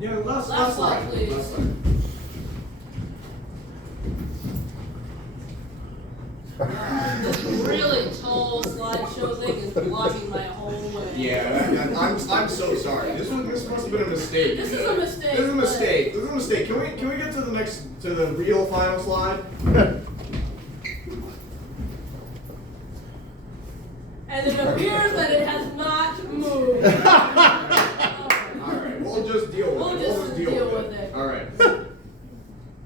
Yeah, last slide, please. Last slide. This really tall slideshow thing is blocking my whole way. Yeah, I'm so sorry. This must have been a mistake. This is a mistake. This is a mistake. This is a mistake. Can we get to the real final slide? And it appears that it has not moved. Alright, we'll just deal with it. We'll just deal with it. Alright.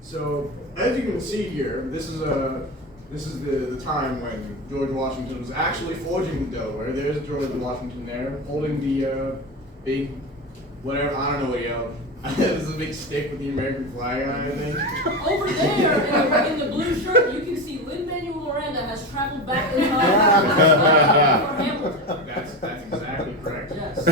So, as you can see here, this is the time when George Washington was actually forging the Delaware. There's George Washington there, holding the big, whatever, I don't know what he held. This is a big stick with the American flag on it, I think. Over there, in the blue shirt, you can see Lin-Manuel Miranda has traveled back in time for Hamilton. That's exactly correct. Yes.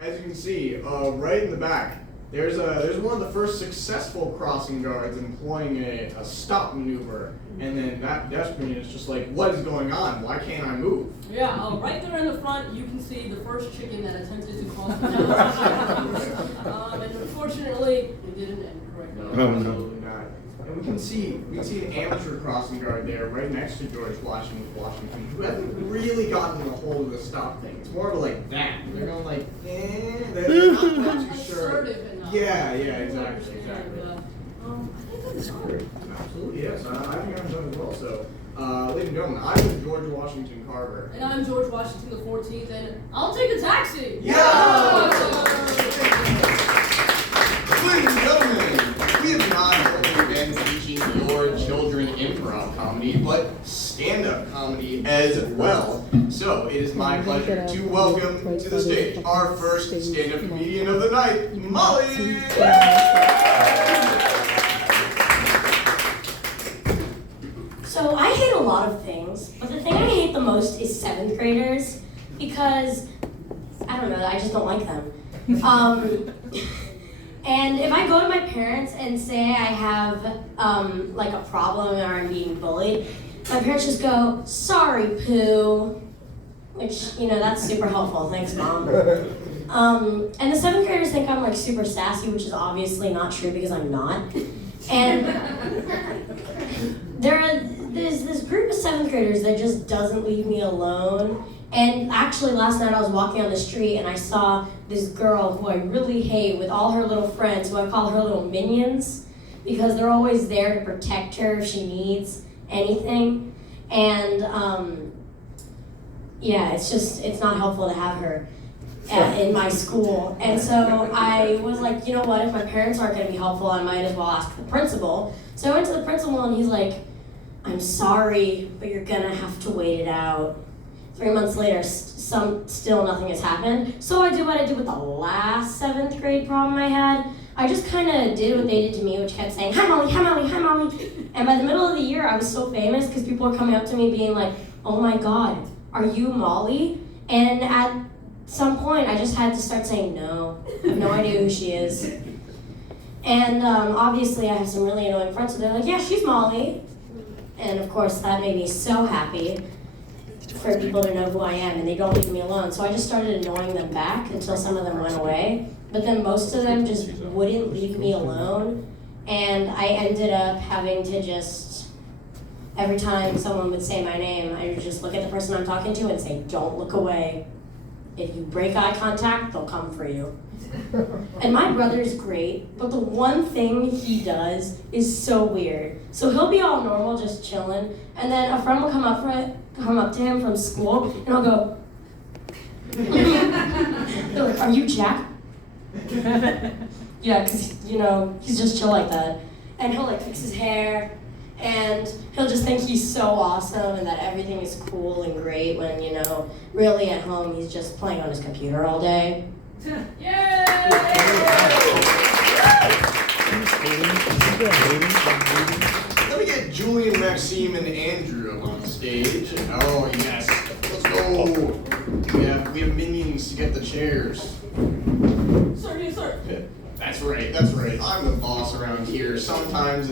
As you can see, right in the back, there's one of the first successful crossing guards employing a stop maneuver, and then that pedestrian is just like, what is going on? Why can't I move? Yeah, right there in the front, you can see the first chicken that attempted to cross the Delaware. And unfortunately, it didn't end correctly. No, absolutely not. And we can see an amateur crossing guard there, right next to George Washington, who hasn't really gotten a hold of the stop thing. It's more of like that. They're going like, they're not too sure. Assertive enough. Yeah, exactly. I think that's hard. Absolutely, yes. I think I'm done as well. So, ladies and gentlemen, I'm George Washington Carver. And I'm George Washington the 14th, and I'll take a taxi. Yeah! Ladies and gentlemen, we have not only been teaching your children improv comedy, but stand-up comedy as well. So it is my pleasure to welcome to the stage our first stand-up comedian of the night, Molly! So I hate a lot of things, but the thing I hate the most is 7th graders because, I don't know, I just don't like them. And if I go to my parents and say I have like a problem or I'm being bullied, my parents just go, sorry, Pooh, which, you know, that's super helpful. Thanks, Mom. And the 7th graders think I'm like super sassy, which is obviously not true because I'm not. And there's this group of 7th graders that just doesn't leave me alone. And actually last night I was walking on the street and I saw this girl who I really hate with all her little friends, who I call her little minions, because they're always there to protect her if she needs anything. And yeah, it's not helpful to have her in my school. And so I was like, you know what, if my parents aren't gonna be helpful, I might as well ask the principal. So I went to the principal and he's like, I'm sorry, but you're gonna have to wait it out. 3 months later, still nothing has happened. So I did what I did with the last 7th grade problem I had. I just kind of did what they did to me, which kept saying, hi Molly, hi Molly, hi Molly. And by the middle of the year, I was so famous because people were coming up to me being like, oh my God, are you Molly? And at some point, I just had to start saying no. I have no idea who she is. And obviously, I have some really annoying friends, so they're like, yeah, she's Molly. And of course, that made me so happy for people to know who I am, and they don't leave me alone. So I just started annoying them back until some of them went away. But then most of them just wouldn't leave me alone, and I ended up having to just, every time someone would say my name, I would just look at the person I'm talking to and say, don't look away. If you break eye contact, they'll come for you. And my brother's great, but the one thing he does is so weird. So he'll be all normal, just chilling, and then a friend will come up to him from school, and I'll go, they're like, are you Jack? Yeah, because, you know, he's just chill like that. And he'll like fix his hair, and he'll just think he's so awesome and that everything is cool and great when, you know, really at home he's just playing on his computer all day. Yay! Let me get Julian, Maxime, and Andrew on stage. Oh yes, let's go. We have minions to get the chairs. Sir, yes, sir. That's right, that's right. I'm the boss around here. Sometimes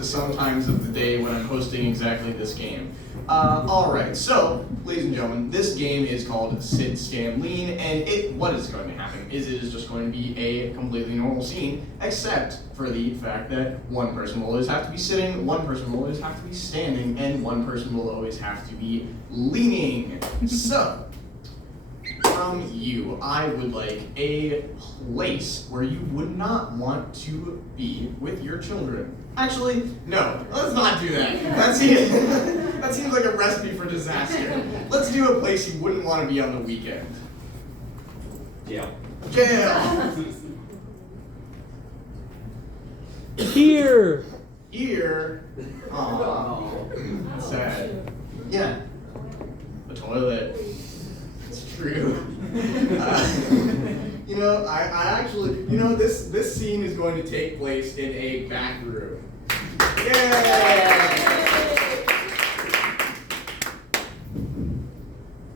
of the day when I'm hosting exactly this game. Alright, so, ladies and gentlemen, this game is called Sit, Stand, Lean, and what is going to happen is it is just going to be a completely normal scene, except for the fact that one person will always have to be sitting, one person will always have to be standing, and one person will always have to be leaning. So, from you, I would like a place where you would not want to be with your children. Actually, no, let's not do that. That seems like a recipe for disaster. Let's do a place you wouldn't want to be on the weekend. Jail. Jail. Here. Here. Aww. Sad. Yeah. The toilet. It's true. You know, I actually, this scene is going to take place in a back room. Yay!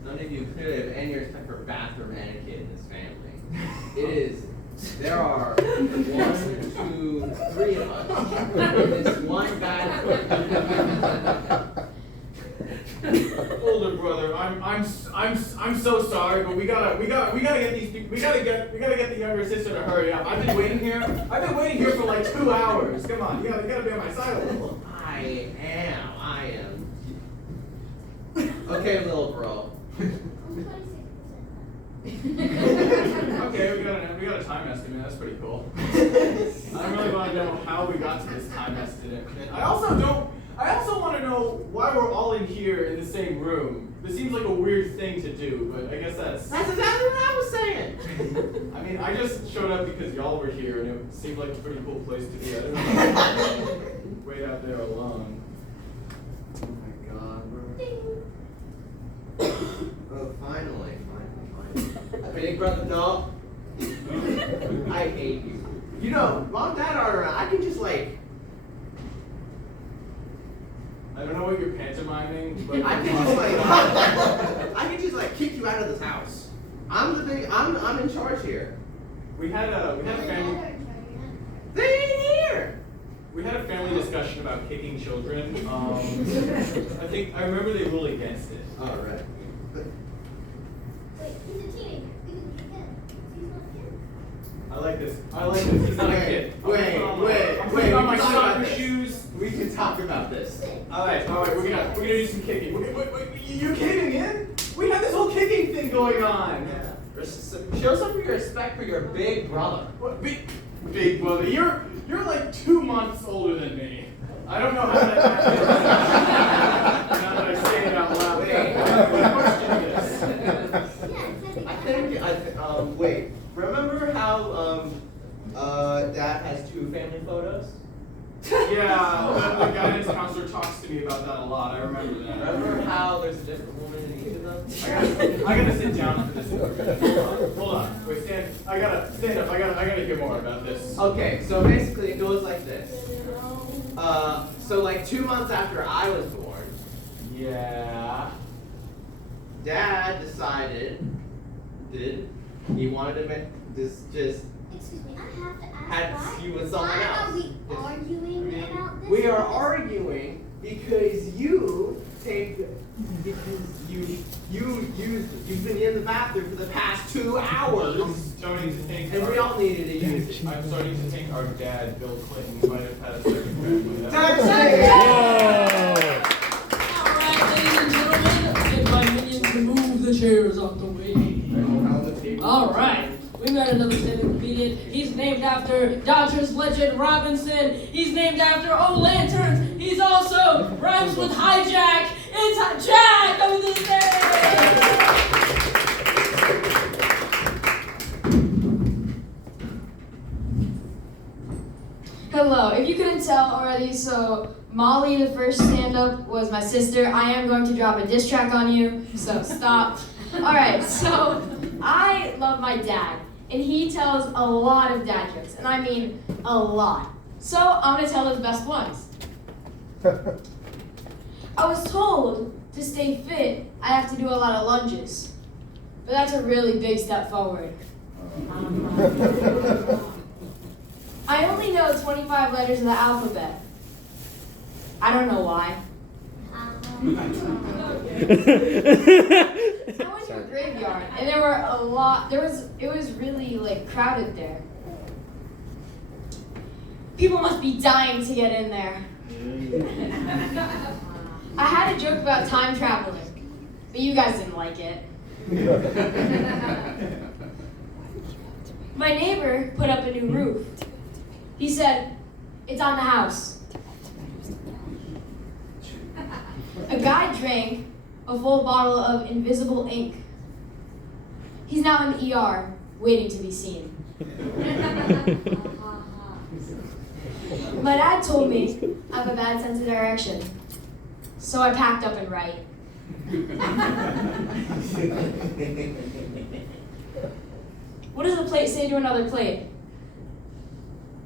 None of you clearly have any respect for bathroom etiquette in this family. There are 1, 2, 3 of us in this one bathroom. Older brother, I'm so sorry, but we gotta get these people, we gotta get the younger sister to hurry up. I've been waiting here for like 2 hours. Come on, you gotta be on my side a little. I am. Okay, little bro. Okay, we got a time estimate. That's pretty cool. I really want to know how we got to this time estimate. And I also want to know why we're all in here in the same room. This seems like a weird thing to do, but I guess that's That's exactly what I was saying. I mean, I just showed up because y'all were here, and it seemed like a pretty cool place to be. I don't know. Wait out there alone. Oh my god, bro. Oh, finally. Big brother, no. I hate you. You know, mom, dad aren't around. I can just like. I don't know what you're pantomiming, but I can just like kick you out of this house. I'm in charge here. we had a family. They ain't here. We had a family discussion about kicking children. I remember they ruled against it. All right. Wait, he's a teenager. He's not a kid. I like this. He's not a kid. I'm putting on my soccer shoes. We can talk about this. All right. We're gonna do some kicking. Wait, you kicking in? We had this whole kicking thing going on. Show some of your respect for your big brother. What big brother? You're like 2 months older than me. I don't know how that happened. Now that I say it out loud, question this. Wait. Remember how Dad has 2 family photos? Yeah, the guidance counselor talks to me about that a lot. I remember that. Remember how there's a different woman in each of them? I gotta sit down for this. Hold on. Wait, I gotta stand up. I gotta hear more about this. Okay, so basically it goes like this. So like 2 months after I was born, Yeah. Dad decided he wanted to make this just Excuse me, I have to ask. had why? you with someone Why else. are we arguing about this? We are arguing because you've been in the bathroom for the past 2 hours, I'm starting to think. and we all needed to use it. I'm starting to think our dad, Bill Clinton, might have had a second family. Alright, ladies and gentlemen, get my minions to move the chairs off the way. Alright, we met another stand-up comedian. He's named after Dodgers legend Robinson. He's named after O Lanterns. He's also rhymes with hijack. It's Jack over the stage. Hello, if you couldn't tell already, so Molly, the first stand-up, was my sister. I am going to drop a diss track on you, so stop. Alright, so I love my dad, and he tells a lot of dad jokes, and I mean a lot. So I'm gonna tell his best ones. I was told to stay fit, I have to do a lot of lunges, but that's a really big step forward. I 25 letters of the alphabet. I don't know why. I went to a graveyard, and there were a lot. It was really like crowded there. People must be dying to get in there. I had a joke about time traveling, but you guys didn't like it. My neighbor put up a new roof. He said, "It's on the house." A guy drank a full bottle of invisible ink. He's now in the ER, waiting to be seen. My dad told me I have a bad sense of direction, so I packed up and write. What does a plate say to another plate?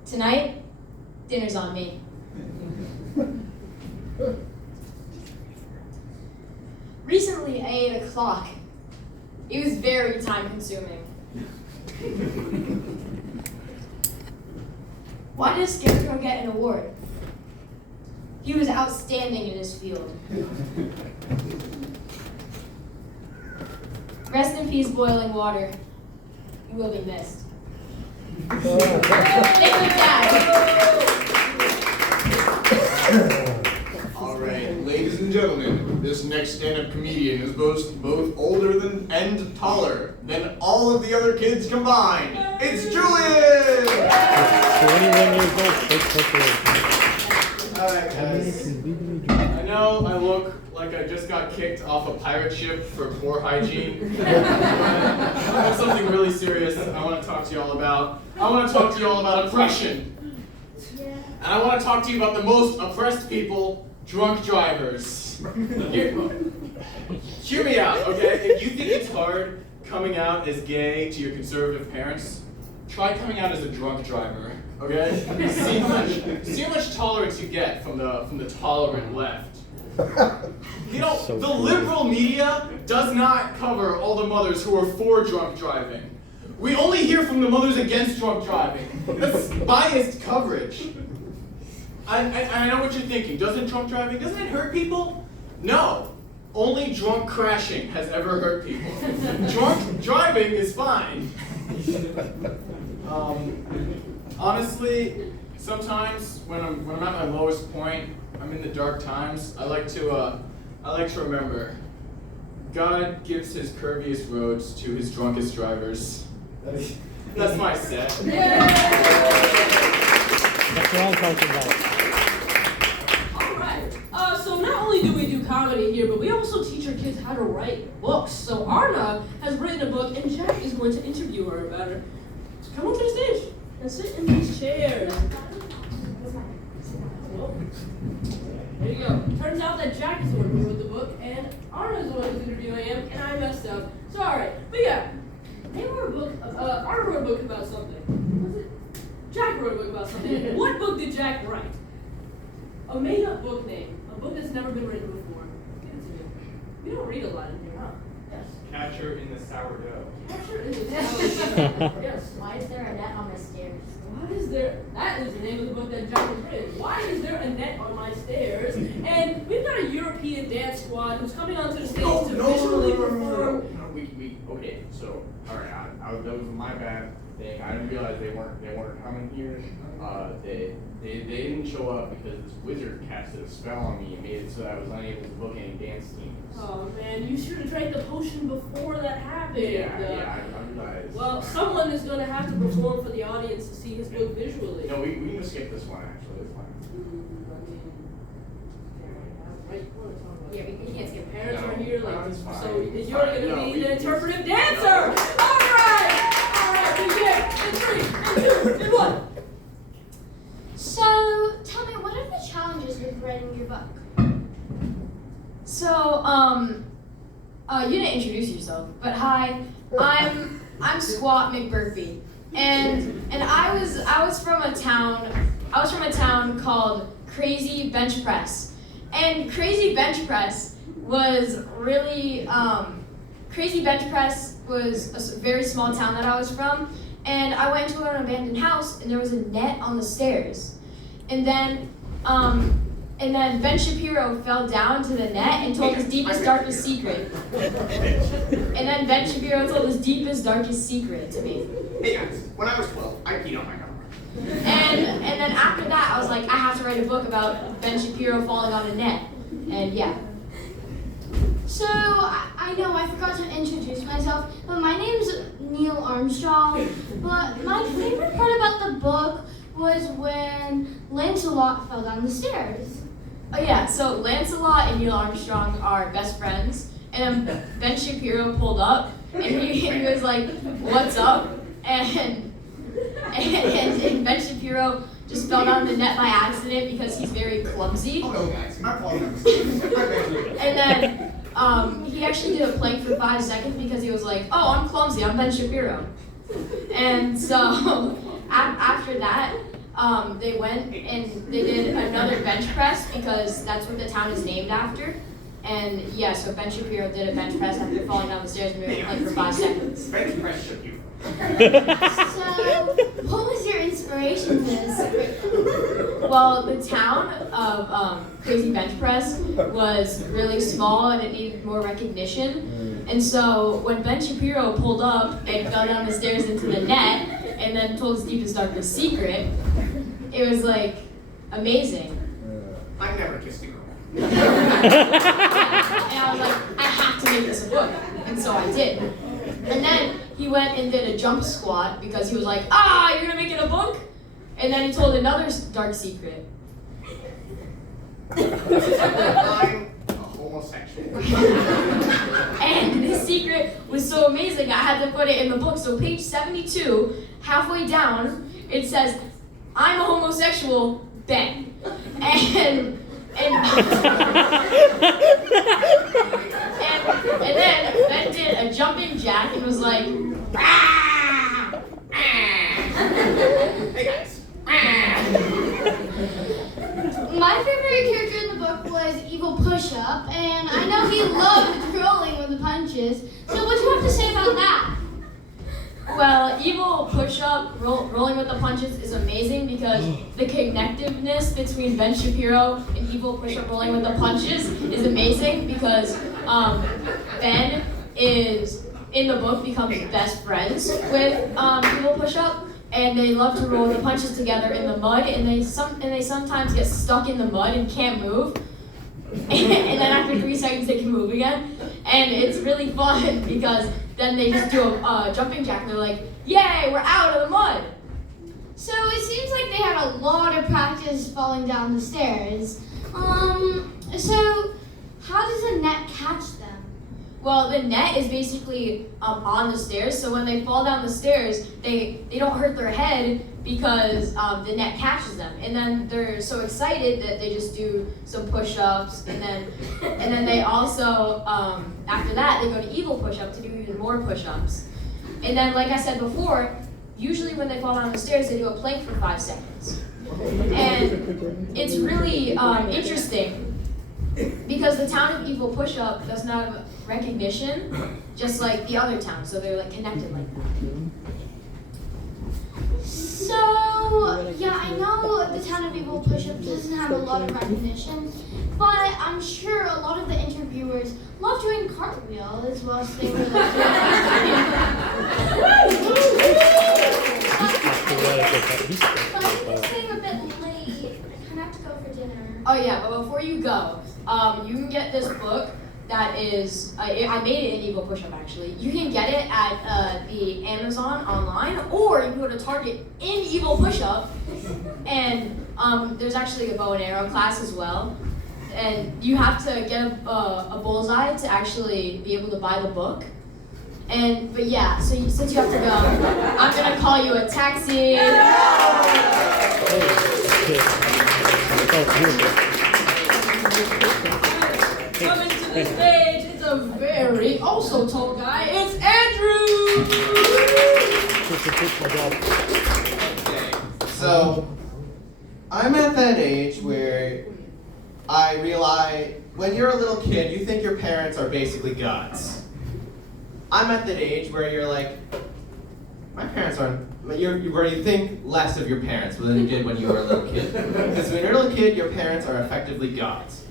Tonight, dinner's on me. Recently, I ate a clock. It was very time-consuming. Why did Scarecrow get an award? He was outstanding in his field. Rest in peace, boiling water. You will be missed. Thank you, Dad. All right, ladies and gentlemen, this next stand-up comedian is both older and taller than all of the other kids combined. It's Julian! 21 years old, first corporation. Alright, guys. I know I look like I just got kicked off a pirate ship for poor hygiene. I have something really serious I want to talk to you all about. I want to talk to you all about oppression. And I want to talk to you about the most oppressed people, drunk drivers. Hear me out, okay? If you think it's hard coming out as gay to your conservative parents, try coming out as a drunk driver, okay? See how much tolerance you get from the tolerant left. You know, So the cool. liberal media does not cover all the mothers who are for drunk driving. We only hear from the mothers against drunk driving. That's biased coverage. I know what you're thinking. Doesn't drunk driving, doesn't it hurt people? No. Only drunk crashing has ever hurt people. Drunk driving is fine. Honestly, sometimes when I'm at my lowest point, I'm in the dark times, I like to remember, God gives his curviest roads to his drunkest drivers. That's my set. That's what I'm talking about. Alright, so not only do we do comedy here, but we also teach our kids how to write books. So Arna has written a book, and Jack is going to interview her about it. So come on to the stage and sit in these chairs. Well, there you go. Turns out that Jack is the one who wrote the book, and Arna is the one who's interviewing him, and I messed up. So alright, but yeah, they wrote a book. Arna wrote a book about something. Was it? Jack wrote a book about something. What book did Jack write? A made-up book name. A book that's never been written before. Give it to me. We don't read a lot in here, huh? Yes. Catcher in the sourdough. Capture is a Yes. Why is there a net on the stairs? Why is there? That is the name of the book that Jack has written. Why is there a net on my stairs? And we've got a European dance squad who's coming onto the stage to visually perform. Okay, so, alright, that was my bad thing. I didn't realize they weren't coming here. They didn't show up because this wizard casted a spell on me and made it so that I was unable to book any dance teams. Oh man, you should have drank the potion before that happened. Yeah, I realized. Well, someone is going to have to perform for the audience to see his book visually. No, we can just skip this one actually. It's fine. Yeah, we can't skip Parents No, are here, no, like, it's fine. so It's you're fine. going to No, be we- the interpretive dancer. All right, we get in 3, in 2, in 1. So, tell me, what are the challenges with writing your book? So, you didn't introduce yourself, but hi, I'm Squat McBurphy, and I was from a town called Crazy Bench Press, and Crazy Bench Press was really Crazy Bench Press was a very small town that I was from, and I went into an abandoned house, and there was a net on the stairs. And then Ben Shapiro fell down to the net and told his deepest, darkest secret. And then Ben Shapiro told his deepest, darkest secret to me. Hey guys, when I was 12, I peed on my car. And then after that, I was like, I have to write a book about Ben Shapiro falling on a net. And yeah. So, I know I forgot to introduce myself, but my name's Neil Armstrong. But my favorite part about the book was when Lancelot fell down the stairs. Oh yeah, so Lancelot and Neil Armstrong are best friends. And then Ben Shapiro pulled up, and he was like, "What's up?" And Ben Shapiro just fell down the net by accident because he's very clumsy. Oh no, guys, I'm falling down the stairs. And then he actually did a plank for 5 seconds because he was like, "Oh, I'm clumsy. I'm Ben Shapiro." And so after that, they went and they did another bench press because that's what the town is named after. And yeah, so Ben Shapiro did a bench press after falling down the stairs and we were plank for 5 seconds. Bench press Shapiro. So, what was your inspiration for this? Well, the town of Crazy Bench Press was really small and it needed more recognition. And so when Ben Shapiro pulled up and fell down the stairs into the net and then told his deepest, darkest secret, it was like amazing. I've never kissed a girl. And I was like, I have to make this a book. And so I did. And then he went and did a jump squat because he was like, you're gonna make it a book? And then he told another dark secret. I'm a homosexual. And this secret was so amazing, I had to put it in the book. So page 72, halfway down, it says, I'm a homosexual, Ben. And then Ben did a jumping jack and was like, Hey guys. My favorite character in the book was Evil Push-Up, and I know he loved rolling with the punches. So what do you have to say about that? well, Evil Push-Up, rolling with the punches is amazing because the connectiveness between Ben Shapiro and Evil Push-Up rolling with the punches is amazing because Ben is, in the book, becomes best friends with Evil Push-Up. And they love to roll the punches together in the mud, and they sometimes get stuck in the mud and can't move. And then after 3 seconds, they can move again. And it's really fun because then they just do a jumping jack, and they're like, "Yay, we're out of the mud!" So it seems like they had a lot of practice falling down the stairs. So how does a net catch them? Well, the net is basically on the stairs, so when they fall down the stairs, they don't hurt their head because the net catches them. And then they're so excited that they just do some push-ups, and then they also, after that, they go to Evil Push-Up to do even more push-ups. And then, like I said before, usually when they fall down the stairs, they do a plank for 5 seconds. And it's really interesting because the town of Evil Push-Up doesn't have recognition, just like the other towns, so they're like connected like that. So, yeah, I know the town of Evil Push-Up doesn't have a lot of recognition, but I'm sure a lot of the interviewers love doing cartwheels whilst they were like But I'm staying a bit late. I kind of have to go for dinner. Oh yeah, but before you go, you can get this book that is, I made it in Evil Push-Up actually. You can get it at the Amazon online, or you can go to Target in Evil Push-Up, and there's actually a bow and arrow class as well. And you have to get a bullseye to actually be able to buy the book. But yeah, so since you have to go, I'm gonna call you a taxi. Coming to the stage, it's a very also tall guy. It's Andrew. Okay, so I'm at that age where I realize when you're a little kid, you think your parents are basically gods. I'm at that age where you're like, my parents aren't where you think less of your parents than you did when you were a little kid. Because when you're a little kid, your parents are effectively gods.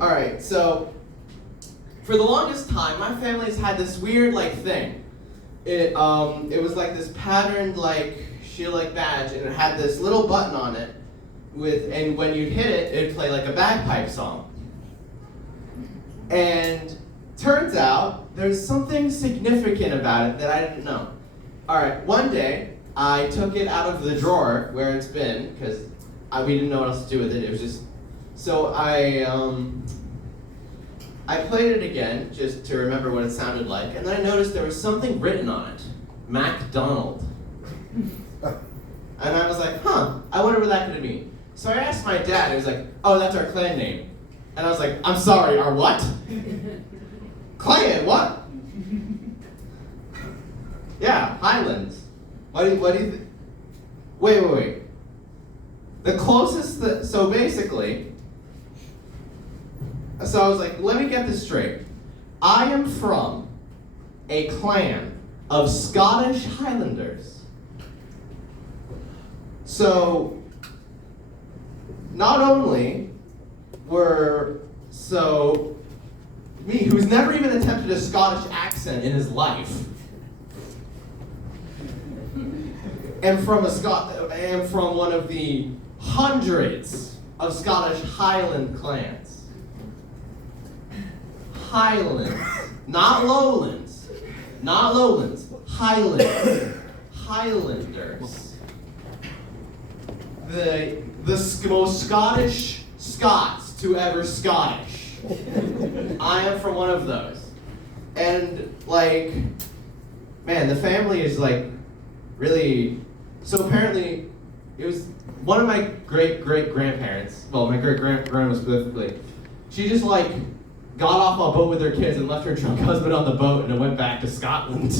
All right, so for the longest time, my family's had this weird thing. It was like this patterned shield badge, and it had this little button on it and when you'd hit it, it'd play like a bagpipe song. And turns out there's something significant about it that I didn't know. All right, one day I took it out of the drawer where it's been because we didn't know what else to do with it. It was just so I played it again just to remember what it sounded like, and then I noticed there was something written on it, MacDonald. And I was like, I wonder what that could mean. So I asked my dad, and he was like, oh, that's our clan name. And I was like, I'm sorry, our what? Clan, what? Yeah, Highlands. What do you think? Wait. The closest, so basically, so I was like, let me get this straight. I am from a clan of Scottish Highlanders. So, not only me, who's never even attempted a Scottish accent in his life, am from one of the hundreds of Scottish Highland clans. Highlands, not lowlands, Highlands, Highlanders. The most Scottish Scots to ever Scottish. I am from one of those. And man, the family is really, so apparently it was one of my great-great-grandparents, well, my great-grandma specifically, she just got off a boat with her kids and left her drunk husband on the boat and went back to Scotland.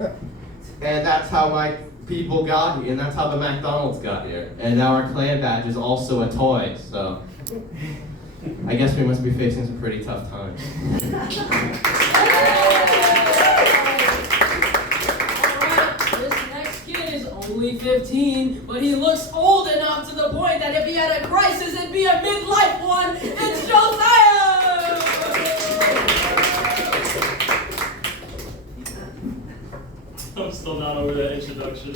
And that's how my people got here, and that's how the McDonald's got here. And now our clan badge is also a toy, so I guess we must be facing some pretty tough times. This next kid is only 15, but he looks old enough to the point that if he had a crisis, it'd be a midlife one. It's Josiah! I'm still not over that introduction.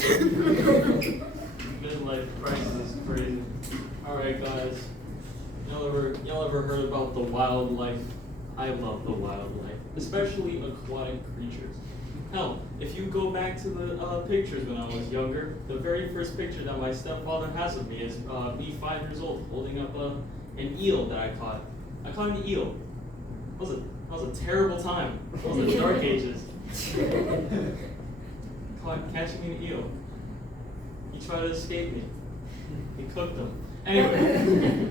Midlife crisis is crazy. Alright guys, y'all ever heard about the wildlife? I love the wildlife, especially aquatic creatures. Hell, if you go back to the pictures when I was younger, the very first picture that my stepfather has of me is me 5 years old holding up an eel that I caught. I caught an eel. That was a terrible time. That was the dark ages. Catching an eel. He tried to escape me. He cooked them. Anyway,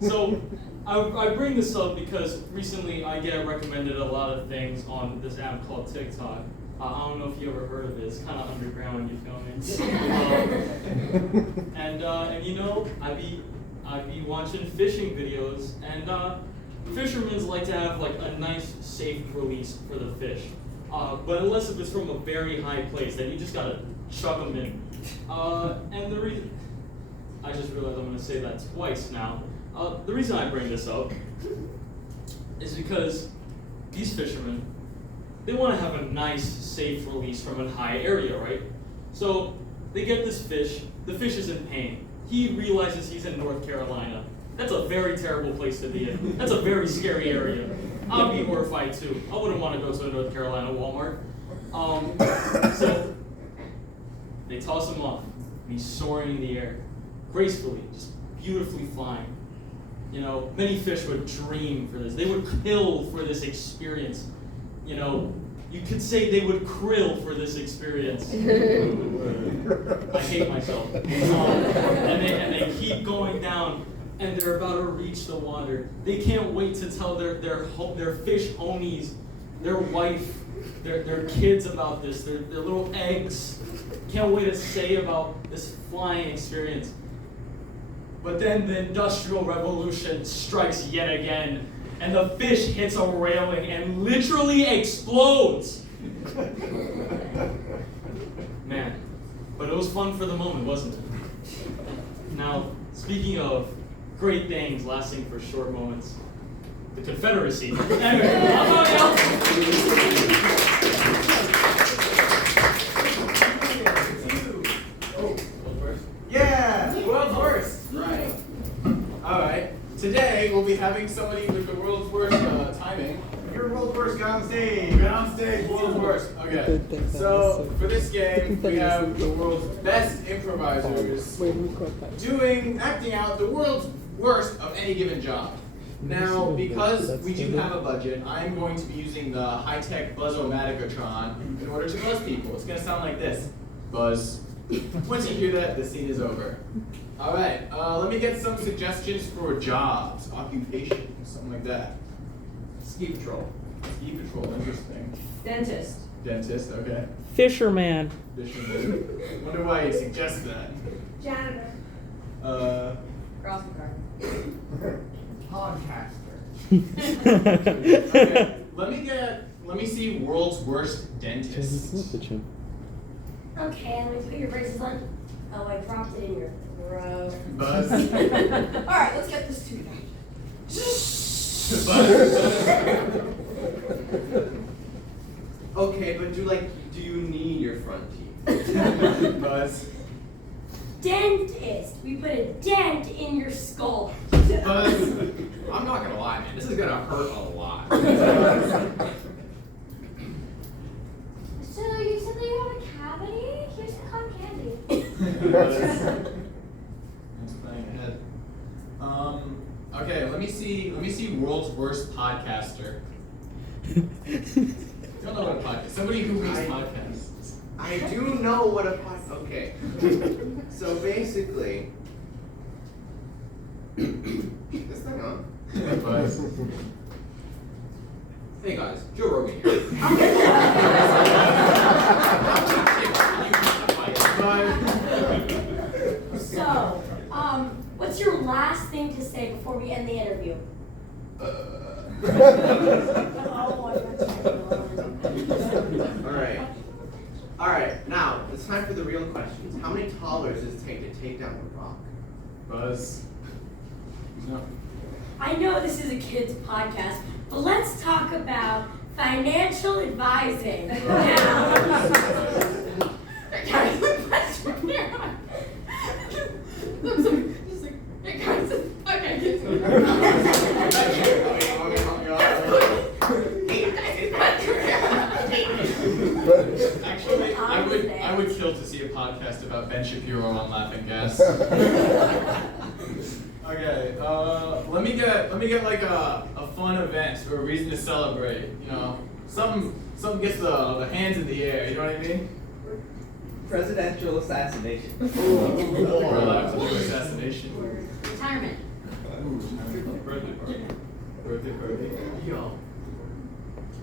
so I bring this up because recently I get recommended a lot of things on this app called TikTok. I don't know if you ever heard of it. It's kind of underground, you feel me? And I be watching fishing videos, and fishermen like to have a nice, safe release for the fish. But unless if it's from a very high place, then you just gotta chuck them in. And the reason, I just realized I'm gonna say that twice now. The reason I bring this up is because these fishermen, they wanna have a nice, safe release from a high area, right? So they get this fish, the fish is in pain. He realizes he's in North Carolina. That's a very terrible place to be in. That's a very scary area. I'd be horrified too. I wouldn't want to go to a North Carolina Walmart. So they toss him off, and he's soaring in the air, gracefully, just beautifully flying. You know, many fish would dream for this. They would kill for this experience. You know, you could say they would krill for this experience. I hate myself. And they keep going down. And they're about to reach the water. They can't wait to tell their fish homies, their wife, their kids about this, their little eggs. Can't wait to say about this flying experience. But then the Industrial Revolution strikes yet again, and the fish hits a railing and literally explodes. Man, but it was fun for the moment, wasn't it? Now, speaking of great things lasting for short moments, the Confederacy. Anyway, how about y'all? Yeah, world's worst. Right. All right. Today we'll be having somebody with the world's worst timing. Your world's worst, get on stage. Get on stage, world's worst. Okay. So for this game, we have the world's best improvisers acting out the world's worst of any given job. Now, because we do have a budget, I'm going to be using the high-tech Buzz-O-Maticatron in order to buzz people. It's going to sound like this. Buzz. Once you hear that, the scene is over. All right, let me get some suggestions for jobs, occupations, something like that. Ski patrol. Ski patrol, interesting. Dentist. Dentist, okay. Fisherman. Fisherman. Wonder why you suggest that. Janitor. Crossing guard. Podcaster. Okay, let me see world's worst dentist. Okay, let me put your braces on. Oh, I dropped it in your throat. Buzz. Alright, let's get this to you. Okay, but do you need your front teeth? Buzz. Dentist. We put a dent in your skull. Buzz. I'm not gonna lie, man. This is gonna hurt a lot. So you said that you have a cavity? Here's some cotton candy. Buzz. That's playing ahead. Okay, let me see world's worst podcaster. Don't know what a podcast. Somebody who makes podcasts. I do know what a podcast. Okay. So basically, this thing on. Buzz. Hey guys, Joe Rogan here. So, what's your last thing to say before we end the interview? Alright, now it's time for the real questions. How many dollars does it take to take down the rock? Buzz. No. I know this is a kids podcast, but let's talk about financial advising. Now, Actually, I would kill to see a podcast about Ben Shapiro on Laughing Gas. Okay, let me get like a fun event or a reason to celebrate. You know, something gets the hands in the air. You know what I mean? Presidential assassination. Or allowed to do assassination. retirement. Birthday party. Birthday party. Yo.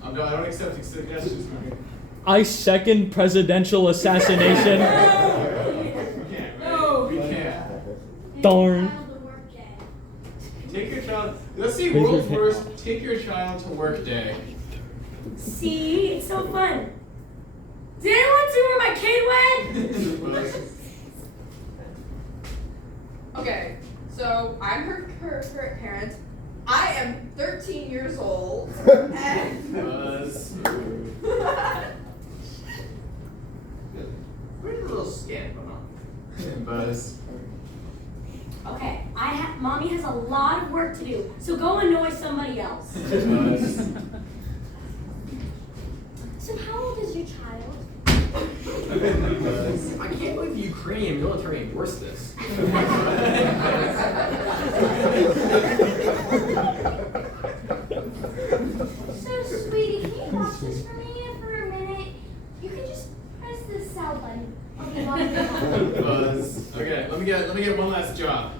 I don't accept suggestions from here. I second presidential assassination. We can't, right? We can't. Darn. Take your child. Let's see Raise your world's hand. worst. Take your child to work day. See, it's so fun. Did anyone see where my kid went? Okay, so I'm her parent. I am 13 years old. And Buzz. Where's the little scan going on? Buzz. Okay, mommy has a lot of work to do, so go annoy somebody else. Buzz. So how old is your child? Buzz. I can't believe the Ukrainian military endorsed this. So sweetie, can you watch this for me for a minute? You can just press the sell button. I'll be watching it. Buzz. Okay, let me get one last job.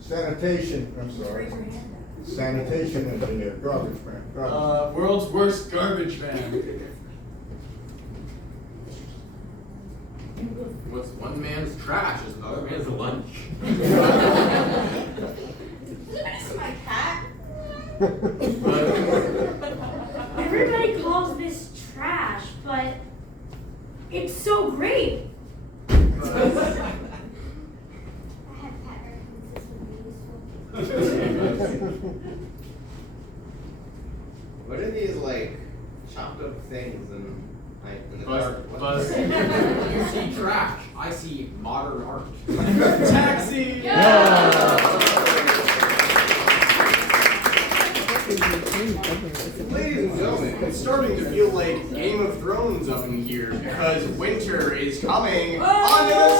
Sanitation, I'm sorry. Sanitation engineer, garbage man. Garbage. World's worst garbage man. What's one man's trash is another man's lunch. this is my cat. Everybody calls this trash, but it's so agree. I had pet references would be useful. What are these like chopped up things in the dark? Buzz. You see trash. I see modern art. Taxi! Ladies and gentlemen, it's starting to feel like Game of Thrones up in here because winter is coming onto the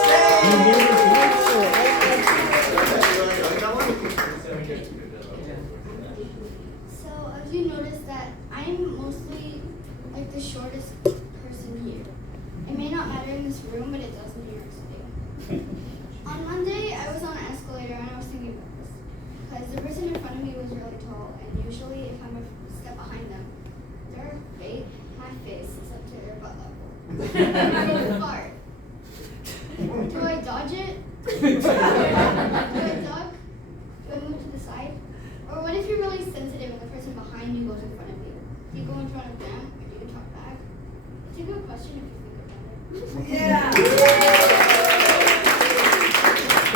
So, have you noticed that I'm mostly like the shortest person here? It may not matter in this room, but it does in New York City. On Monday, I was on an escalator and I was thinking about this. Because the person in front of me was really tall, and usually if I'm a step behind them, their my face is up to their butt level. Fart. Do I dodge it? Do I duck? Do I move to the side? Or what if you're really sensitive and the person behind you goes in front of you? Do you go in front of them or do you talk back? It's a good question if you think about it.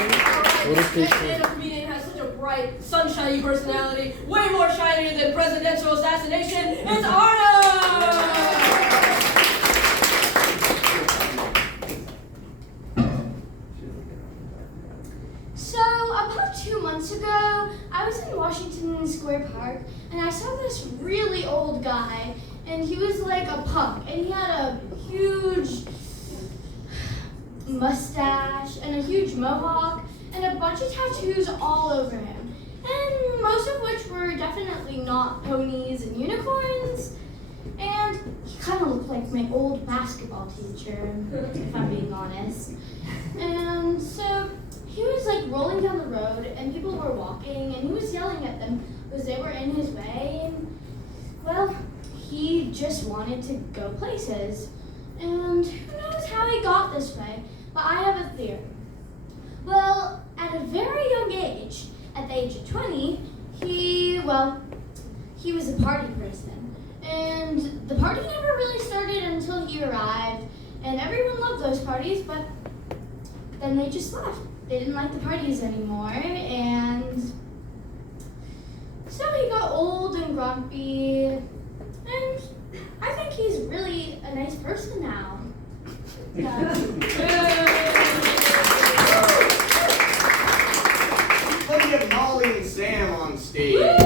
Alright, this next stand-up comedian has such a bright, sunshiny personality, way more shinier than presidential assassination. It's Arnold! So, about 2 months ago, I was in Washington Square Park, and I saw this really old guy, and he was like a punk, and he had a huge mustache, and a huge mohawk, and a bunch of tattoos all over him, and most of which were definitely not ponies and unicorns, and he kind of looked like my old basketball teacher, if I'm being honest. And so, he was like rolling down the road and people were walking and he was yelling at them because they were in his way and, well, he just wanted to go places. And who knows how he got this way, but I have a theory. Well, at a very young age, at the age of 20, he was a party person. And the party never really started until he arrived and everyone loved those parties, but then they just left. They didn't like the parties anymore, and so he got old and grumpy, and I think he's really a nice person now. Let me get Molly and Sam on stage. Alright,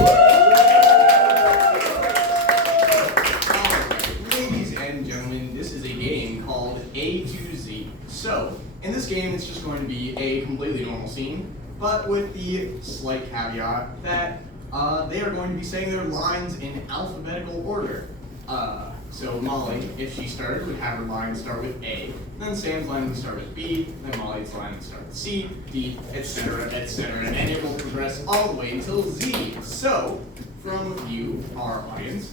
ladies and gentlemen, this is a game called A to Z. So, in this game, it's just going to be a completely normal scene, but with the slight caveat that they are going to be saying their lines in alphabetical order. So Molly, if she started, would have her line start with A, then Sam's line would start with B, then Molly's line would start with C, D, etc., and it will progress all the way until Z. So, from you, our audience,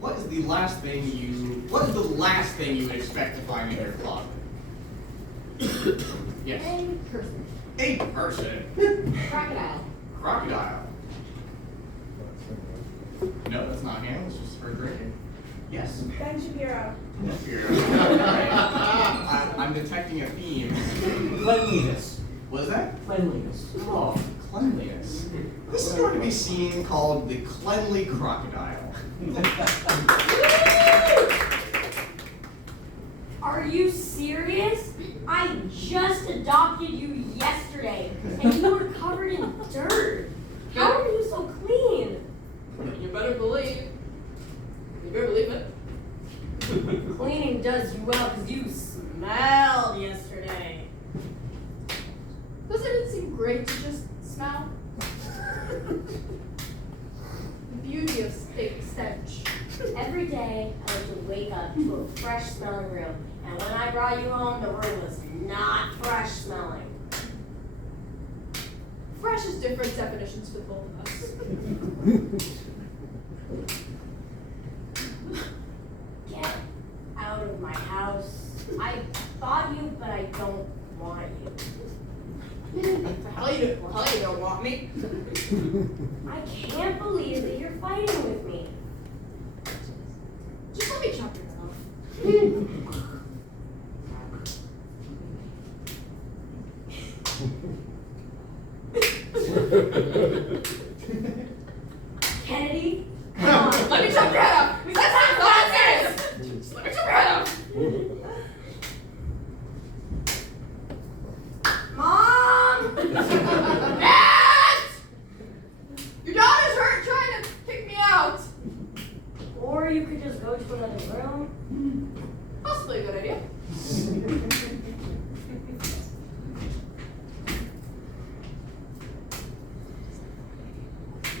what is the last thing you would expect to find in your closet? Yes. A person. Crocodile. No, that's not him. It's just for drinking. Yes. Ben Shapiro. I'm detecting a theme. Cleanliness. What is that? Cleanliness. Oh, cleanliness. This is going to be a scene called the Cleanly Crocodile. Are you serious? I just adopted you yesterday, and you were covered in dirt. How are you so clean? You better believe it. Cleaning does you well because you smelled yesterday. Doesn't it seem great to just smell? The beauty of stench. Every day, I like to wake up to a fresh smelling room, and when I brought you home, the room was not fresh smelling. Fresh is different definitions for both of us. Get out of my house. I bought you, but I don't want you. How you don't want me? I can't believe that you're fighting with me. Just let me chop your head off. Kennedy, come on. Let me chop your head off. That's not serious. Just let me chop your head off. Mom! Matt! Your daughter's hurt trying to kick me out. Or you could just go to another room. Possibly a good idea.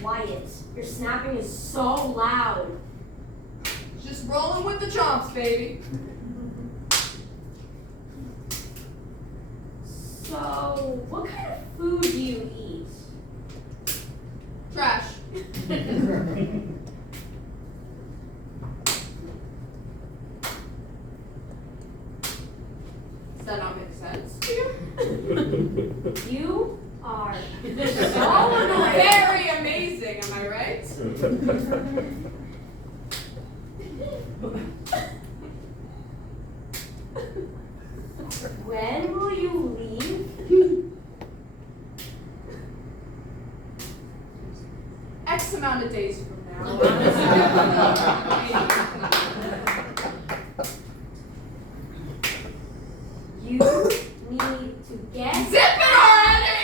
Wyatt, your snapping is so loud. Just rolling with the chomps, baby. So, what kind of food do you eat? Trash. Does that not make sense to you? You are So very amazing, am I right? When will you leave? X amount of days from now. You need to get Zip it already!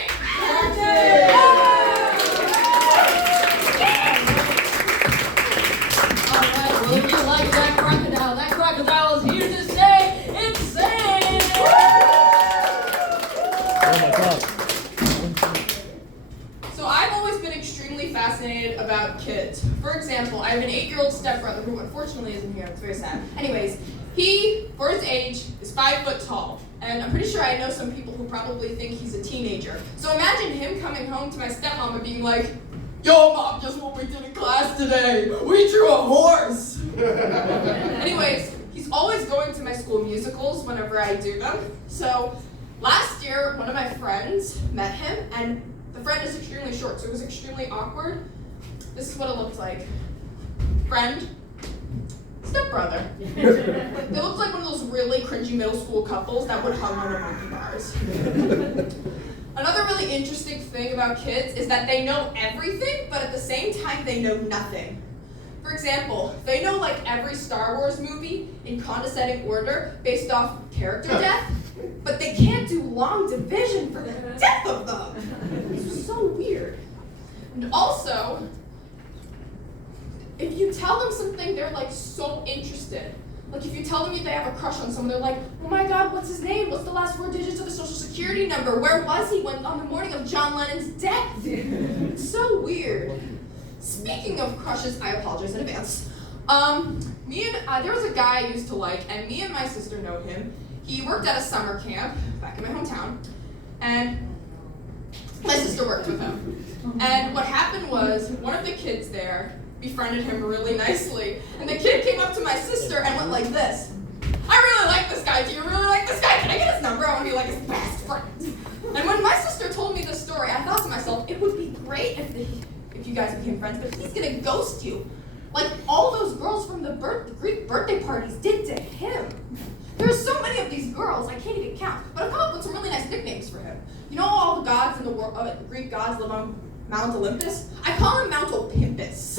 Alright, well, if you like that crocodile is here to stay insane! Oh my god. So I've always been extremely fascinated about kids. For example, I have an 8-year-old stepbrother who unfortunately isn't here. It's very sad. Anyways, he, for his age, is 5 foot tall. And I'm pretty sure I know some people who probably think he's a teenager. So imagine him coming home to my stepmom and being like, "Yo, Mom, guess what we did in class today? We drew a horse!" Anyways, he's always going to my school musicals whenever I do them. So last year, one of my friends met him, and the friend is extremely short, so it was extremely awkward. This is what it looked like. Friend, stepbrother. They looked like one of those really cringy middle school couples that would hug on the monkey bars. Another really interesting thing about kids is that they know everything, but at the same time they know nothing. For example, they know like every Star Wars movie in condescending order based off character death, but they can't do long division for the death of them. This was so weird. And also, if you tell them something, they're like so interested. Like if you tell them they have a crush on someone, they're like, "Oh my God, what's his name? What's the last 4 digits of his social security number? Where was he when on the morning of John Lennon's death?" It's so weird. Speaking of crushes, I apologize in advance. There was a guy I used to like, and me and my sister know him. He worked at a summer camp back in my hometown, and my sister worked with him. And what happened was, one of the kids there befriended him really nicely, and the kid came up to my sister and went like this: "I really like this guy. Do you really like this guy? Can I get his number? I want to be like his best friend." And when my sister told me this story, I thought to myself, it would be great if you guys became friends, but he's gonna ghost you, like all those girls from the Greek birthday parties did to him. There's so many of these girls, I can't even count, but I've come up with some really nice nicknames for him. You know all the gods in the world, Greek gods live on Mount Olympus? I call him Mount Olympus.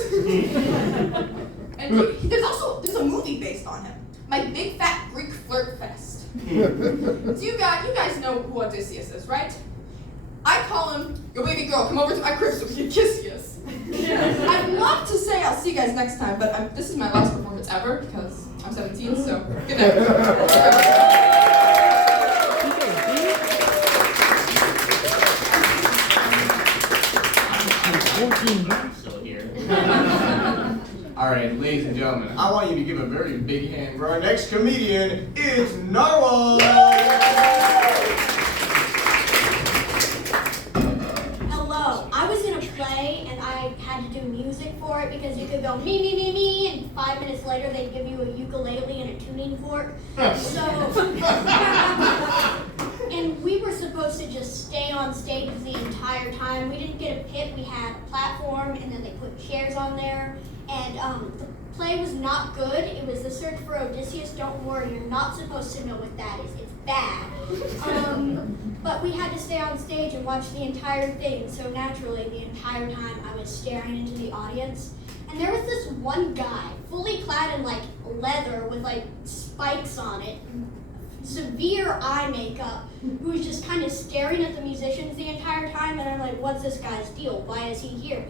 And there's a movie based on him, My Big Fat Greek Flirt Fest. So you guys know who Odysseus is, right? I call him, "Yo, baby girl, come over to my crib so we can kiss yes." I'd love to say I'll see you guys next time, but this is my last performance ever because I'm 17, so good night. So here. Alright, ladies and gentlemen, I want you to give a very big hand for our next comedian. It's Narwhal! Hello. I was in a play and I had to do music for it because you could go me, me, me, me, and 5 minutes later they'd give you a ukulele and a tuning fork. And we were supposed to just stay on stage the entire time. We didn't get a pit, we had a platform, and then they put chairs on there. And the play was not good. It was The Search for Odysseus. Don't worry, you're not supposed to know what that is. It's bad. But we had to stay on stage and watch the entire thing. So naturally, the entire time I was staring into the audience. And there was this one guy, fully clad in like leather with like spikes on it, severe eye makeup, who was just kind of staring at the musicians the entire time. And I'm like, what's this guy's deal? Why is he here?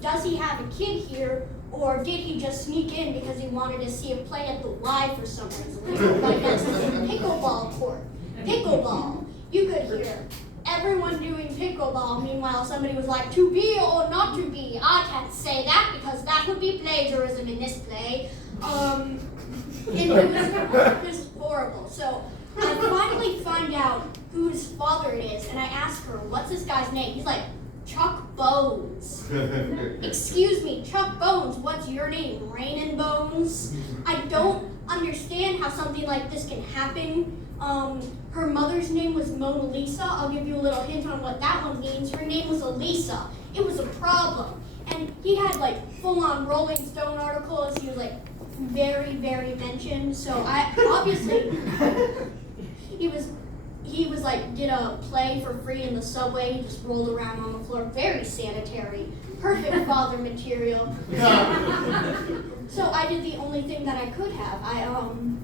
Does he have a kid here, or did he just sneak in because he wanted to see a play at the Y for some reason? Like that's the pickleball court. Pickleball. You could hear everyone doing pickleball. Meanwhile, somebody was like, to be or not to be? I can't say that because that would be plagiarism in this play. And it was horrible. So I finally find out whose father it is, and I ask her, what's this guy's name? He's like, Chuck Bones. Excuse me, Chuck Bones, what's your name? Rainin' Bones? I don't understand how something like this can happen. Her mother's name was Mona Lisa. I'll give you a little hint on what that one means. Her name was Elisa. It was a problem. And he had like full-on Rolling Stone articles. He was like very, very mentioned. So I obviously he was like did a play for free in the subway. He just rolled around on the floor. Very sanitary. Perfect father material. So I did the only thing that I could have. I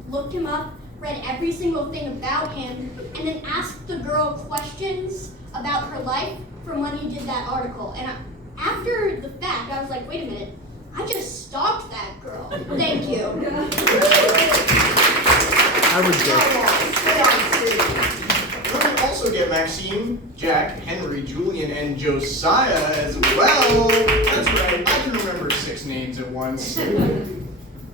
looked him up, read every single thing about him, and then asked the girl questions about her life from when he did that article. And after the fact, I was like, wait a minute, I just stalked that girl. Thank you. I would guess. We'll also get Maxime, Jack, Henry, Julian, and Josiah as well. That's right, I can remember 6 names at once.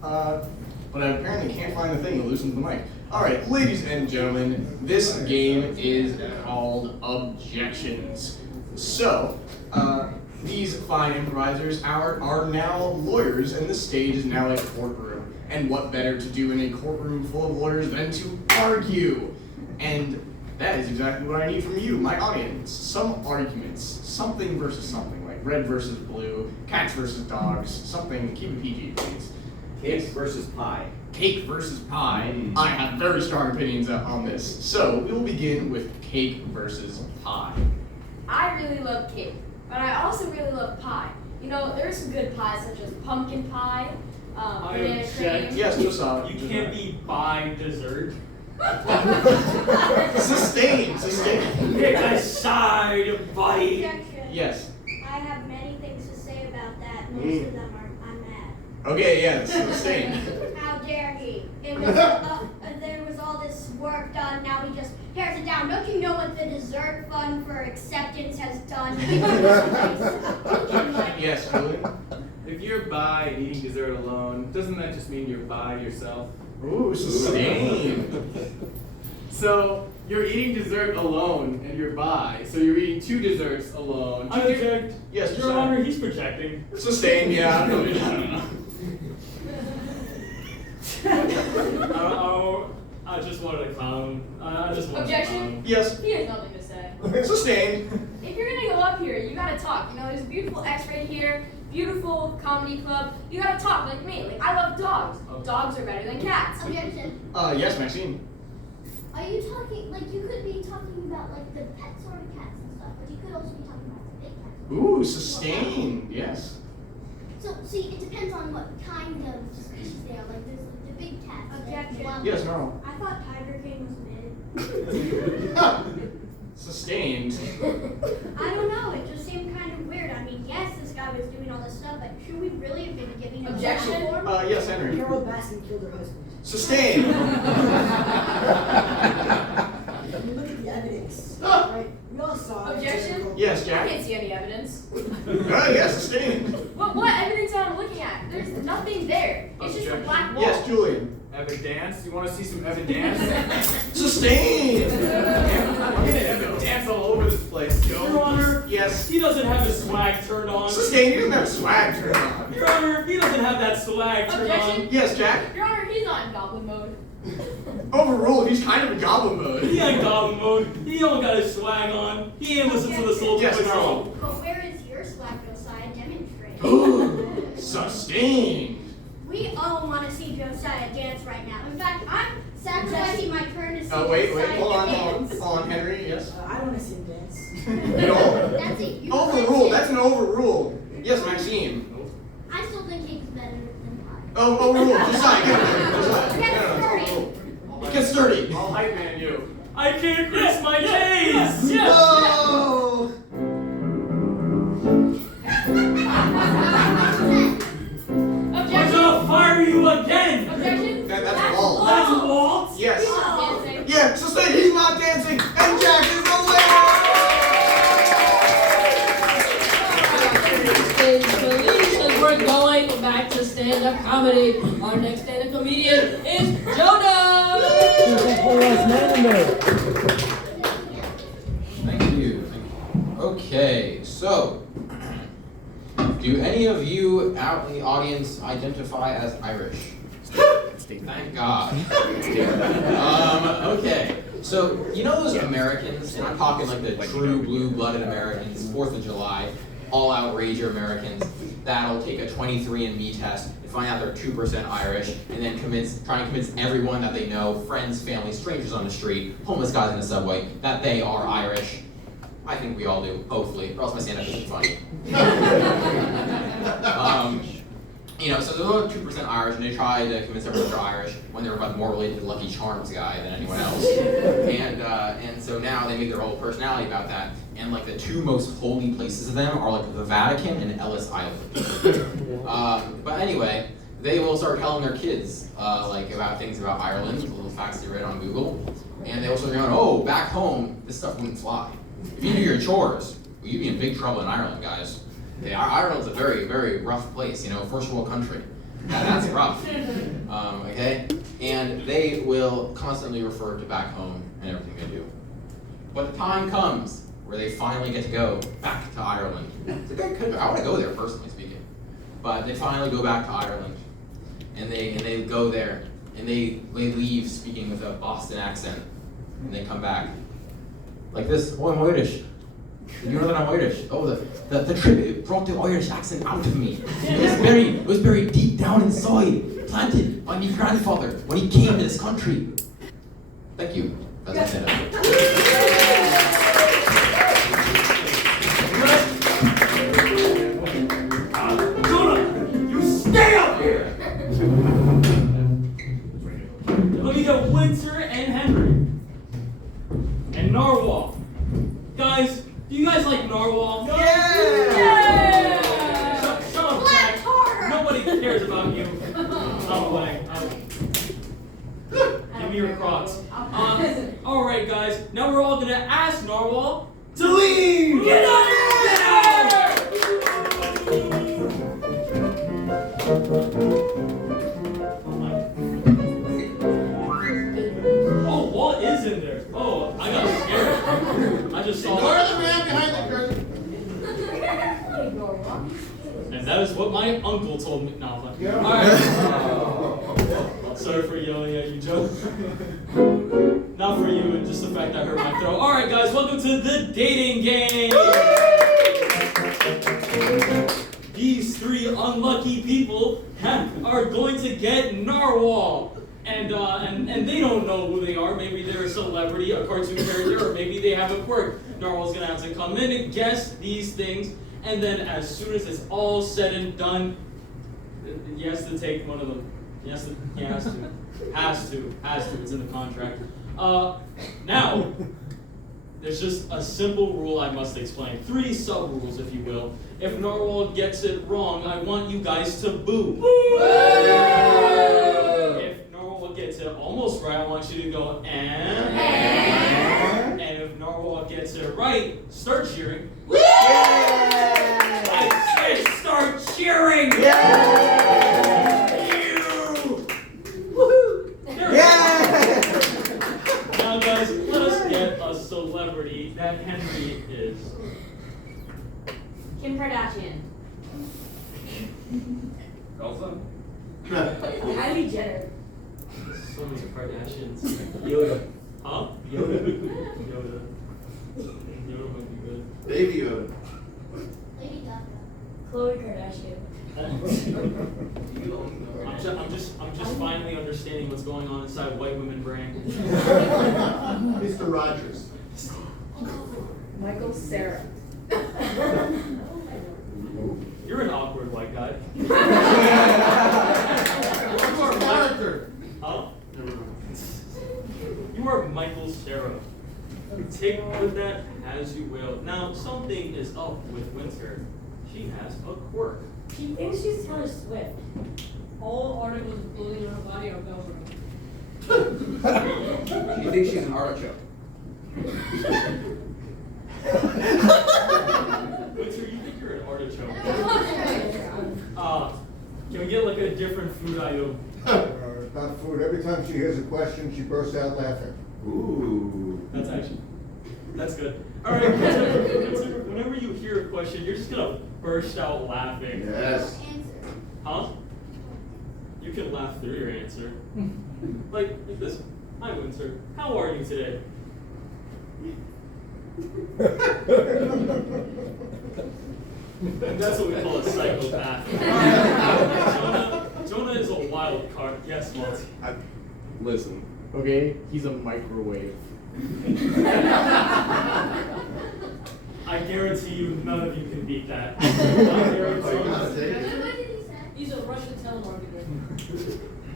But I apparently can't find the thing that loosens the mic. Alright, ladies and gentlemen, this game is called Objections. So, these fine improvisers are now lawyers, and the stage is now a courtroom. And what better to do in a courtroom full of lawyers than to argue? And that is exactly what I need from you, my audience. Some arguments, something versus something, like red versus blue, cats versus dogs, something, keep it PG, please. Cake versus pie. Cake versus pie. I have very strong opinions on this. So, we will begin with cake versus pie. I really love cake, but I also really love pie. You know, there's some good pies such as pumpkin pie, banana cream. Yes, Josiah. You can't be by dessert. Sustained. Pick a side, buddy. Objection. Yes. I have many things to say about that. Most of them are I'm mad. Okay, yeah, sustained. How dare he? It was, there was all this work done, now he just tears it down. Don't you know what the dessert fund for acceptance has done? Yes, Julian? If you're by eating dessert alone, doesn't that just mean you're by yourself? Ooh, sustained. So you're eating dessert alone and you're bi, so you're eating 2 desserts alone. I object. Yes, Your Josiah. Honor, he's projecting. Sustained, yeah. I don't know. I just wanted to clown. I just wanted Objection? to clown. Yes. He has nothing to say. Sustained. If you're gonna go up here, you gotta talk. You know, there's a beautiful X right here, beautiful comedy club. You gotta talk like me. Like, I love dogs. Dogs are better than cats. Objection. Yes, Maxine. Are you talking, like you could be talking about like the pet sort of cats and stuff, but you could also be talking about the big cats. Ooh, sustained. Yes. So, see, it depends on what kind of species they are. Like, there's the big cats. Objection. Yes, no. I thought Tiger King was mid. Sustained. I don't know, it just seemed kind of weird. I mean, yes, this guy was doing all this stuff, but should we really have been giving him Objection. a form? Yes, Henry. Carol Baskin killed her husband. Sustained. Look at the evidence. Right? We all saw it. Objection? Yes, I Jack. can't see any evidence. Yes, sustained. What evidence am I looking at? There's nothing there. It's just a black wall. Yes, Julian. Evidence? You want to see some evidence? Sustained. I'm gonna evidence all over this place, Your yo. Honor, Yes. he doesn't have his swag turned on. Sustained. He doesn't have swag turned on. Your Honor, he doesn't have that swag turned Objection? on. Yes, Jack. Your Honor, he's not in goblin mode. Overruled. He's kind of in goblin mode. He ain't goblin mode. He don't got his swag on. He ain't listen to the Soldier Yes, Boy no. song. But where is your swag, Josiah? Demonstrate. Sustained. We all want to see Josiah dance right now. In fact, I'm sacrificing my turn to see Wait, Josiah hold on, dance. hold on, Henry, yes? I don't want to see him dance. No. That's it. You Overruled, guys that's an overrule. Yes, Maxime. I still think he's better than I. Oh, overruled. Josiah, get there. Josiah. Get No, no, sturdy. it's overruled. Get sturdy. I'll hype man you. I can't cross my J's! Whoa! I'm gonna fire you again! Objection? That's Walt. That's Walt? Yes. He's not dancing. Yeah, so say he's not dancing, and Jack is the winner! We're going back to stand-up comedy. Our next stand-up comedian is Jonah! There's a whole ass man in there. Thank you. Okay, so do any of you out in the audience identify as Irish? Thank God. Okay, so you know those Americans, and I'm talking like the true blue-blooded Americans, 4th of July, all-out rager Americans, that'll take a 23andMe test and find out they're 2% Irish, and then try and convince everyone that they know, friends, family, strangers on the street, homeless guys in the subway, that they are Irish. I think we all do, hopefully, or else my stand-up isn't funny. So they're all 2% Irish, and they try to convince everyone they're Irish when they're more related to the Lucky Charms guy than anyone else. And so now they make their whole personality about that. And like the two most holy places of them are like the Vatican and Ellis Island. But anyway, they will start telling their kids about things about Ireland, little facts they read on Google, and they will start going, oh, back home, this stuff wouldn't fly. If you do your chores, well, you'd be in big trouble in Ireland, guys. Ireland's a very, very rough place, first world country. That's rough. Okay? And they will constantly refer to back home and everything they do. But the time comes where they finally get to go back to Ireland. It's a good country. I want to go there, personally speaking. But they finally go back to Ireland. And they go there. And they leave speaking with a Boston accent. And they come back like this. Oh, I'm Irish. You know that I'm Irish. Oh, the trip brought the Irish accent out of me. It was very deep down inside, planted by my grandfather when he came to this country. Thank you. That's it. Jonah, you stay up here! Let me get Winter and Henry. And Narwhal. Guys, do you guys like Narwhal? Yeah! Shut up, Jack. Nobody cares about you. I'm away. Give me your Crocs. Alright, guys. Now we're all gonna ask Narwhal to leave! Get out of here! Oh, Walt is in there. Oh, I got scared. I just saw Ignore the man behind the curtain. And that is what my uncle told me. No, I'm Yeah. Alright. Sorry for yelling at you, Joe. Not for you, and just the fact that I hurt my throat. Alright, guys, welcome to the dating game! These three unlucky people are going to get Narwhal. And they don't know who they are. Maybe they're a celebrity, a cartoon character, or maybe they have a quirk. Narwhal's gonna have to come in and guess these things, and then as soon as it's all said and done, he has to take one of them. He has to. It's in the contract. Now, there's just a simple rule I must explain. 3 sub-rules, if you will. If Narwhal gets it wrong, I want you guys to boo. If Narwhal gets it almost right, I want you to go, and if Narwhal gets it right, start cheering. I said start cheering! Now guys, let us get a celebrity that Henry is. Kim Kardashian. Elsa? Kylie Jenner. So many Kardashians. Yoda. Huh? Yoda. Yoda might be good. Baby Yoda. Lady Gaga. Khloe Kardashian. I'm I'm just finally understanding what's going on inside white women brain. Mr. Rogers. Michael Sarah. You're an awkward white guy. Huh? You are Michael Sarah. Take with that as you will. Now, something is up with Winter. She has a quirk. She thinks she's Taylor Swift. All articles including her body are Velcro. She thinks she's an artichoke. Winter, you think you're an artichoke? Can we get like a different food item? Not food. Every time she hears a question, she bursts out laughing. Ooh. That's good. All right, Winter, whenever you hear a question, you're just gonna burst out laughing. Yes. Huh? You can laugh through your answer. Like this. Hi, Winter. How are you today? And that's what we call a psychopath. Jonah is a wild card. Yes, Monty. Listen, okay? He's a microwave. I guarantee you none of you can beat that. I guarantee you. He's a Russian telemarketer.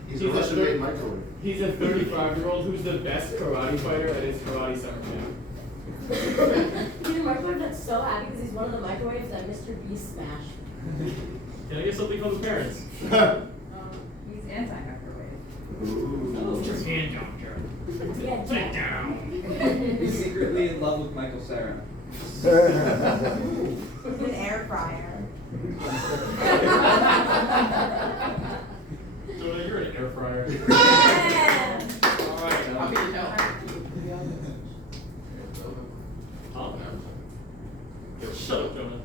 He's a Russian-made microwave. He's a 35-year-old who's the best karate fighter at his karate summer camp. He's a microwave that's so happy because he's one of the microwaves that Mr. Beast smashed. Can I get something from the parents? He's anti-microwave. Put your hand down, Jared. Yeah, Sit down. He's secretly in love with Michael Sarah. An air fryer. Jonah, you're an air fryer. Alright, How can you tell? huh? Shut up, Jonah.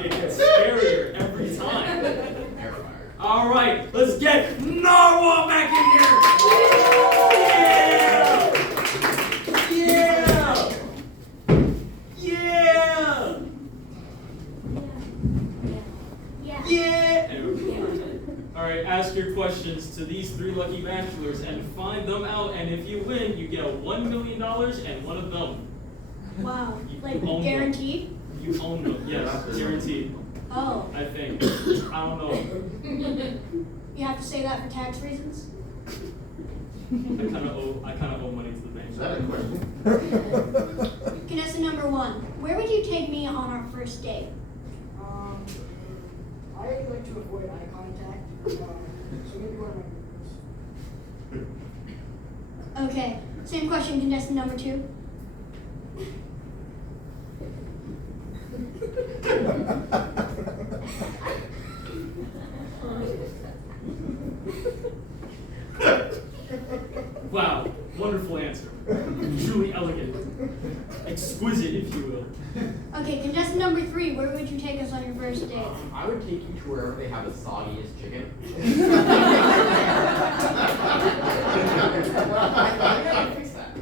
It gets scarier every time. Alright, let's get Narwhal back in here! Yeah! Yeah! Yeah! Yeah! Alright, ask your questions to these three lucky bachelors and find them out, and if you win, you get $1 million and one of them. Wow. Like own guaranteed? You own them, yes, guaranteed. Oh. I think. I don't know. You have to say that for tax reasons? I kind of owe money to the bank. Is that a question? Contestant number 1. Where would you take me on our first date? I like to avoid eye contact, so maybe one of my Okay. Same question, contestant number 2. Wow, wonderful answer. Truly elegant. Exquisite, if you will. Okay, contestant number 3. Where would you take us on your first date? I would take you to wherever they have the soggiest chicken. I gotta fix that.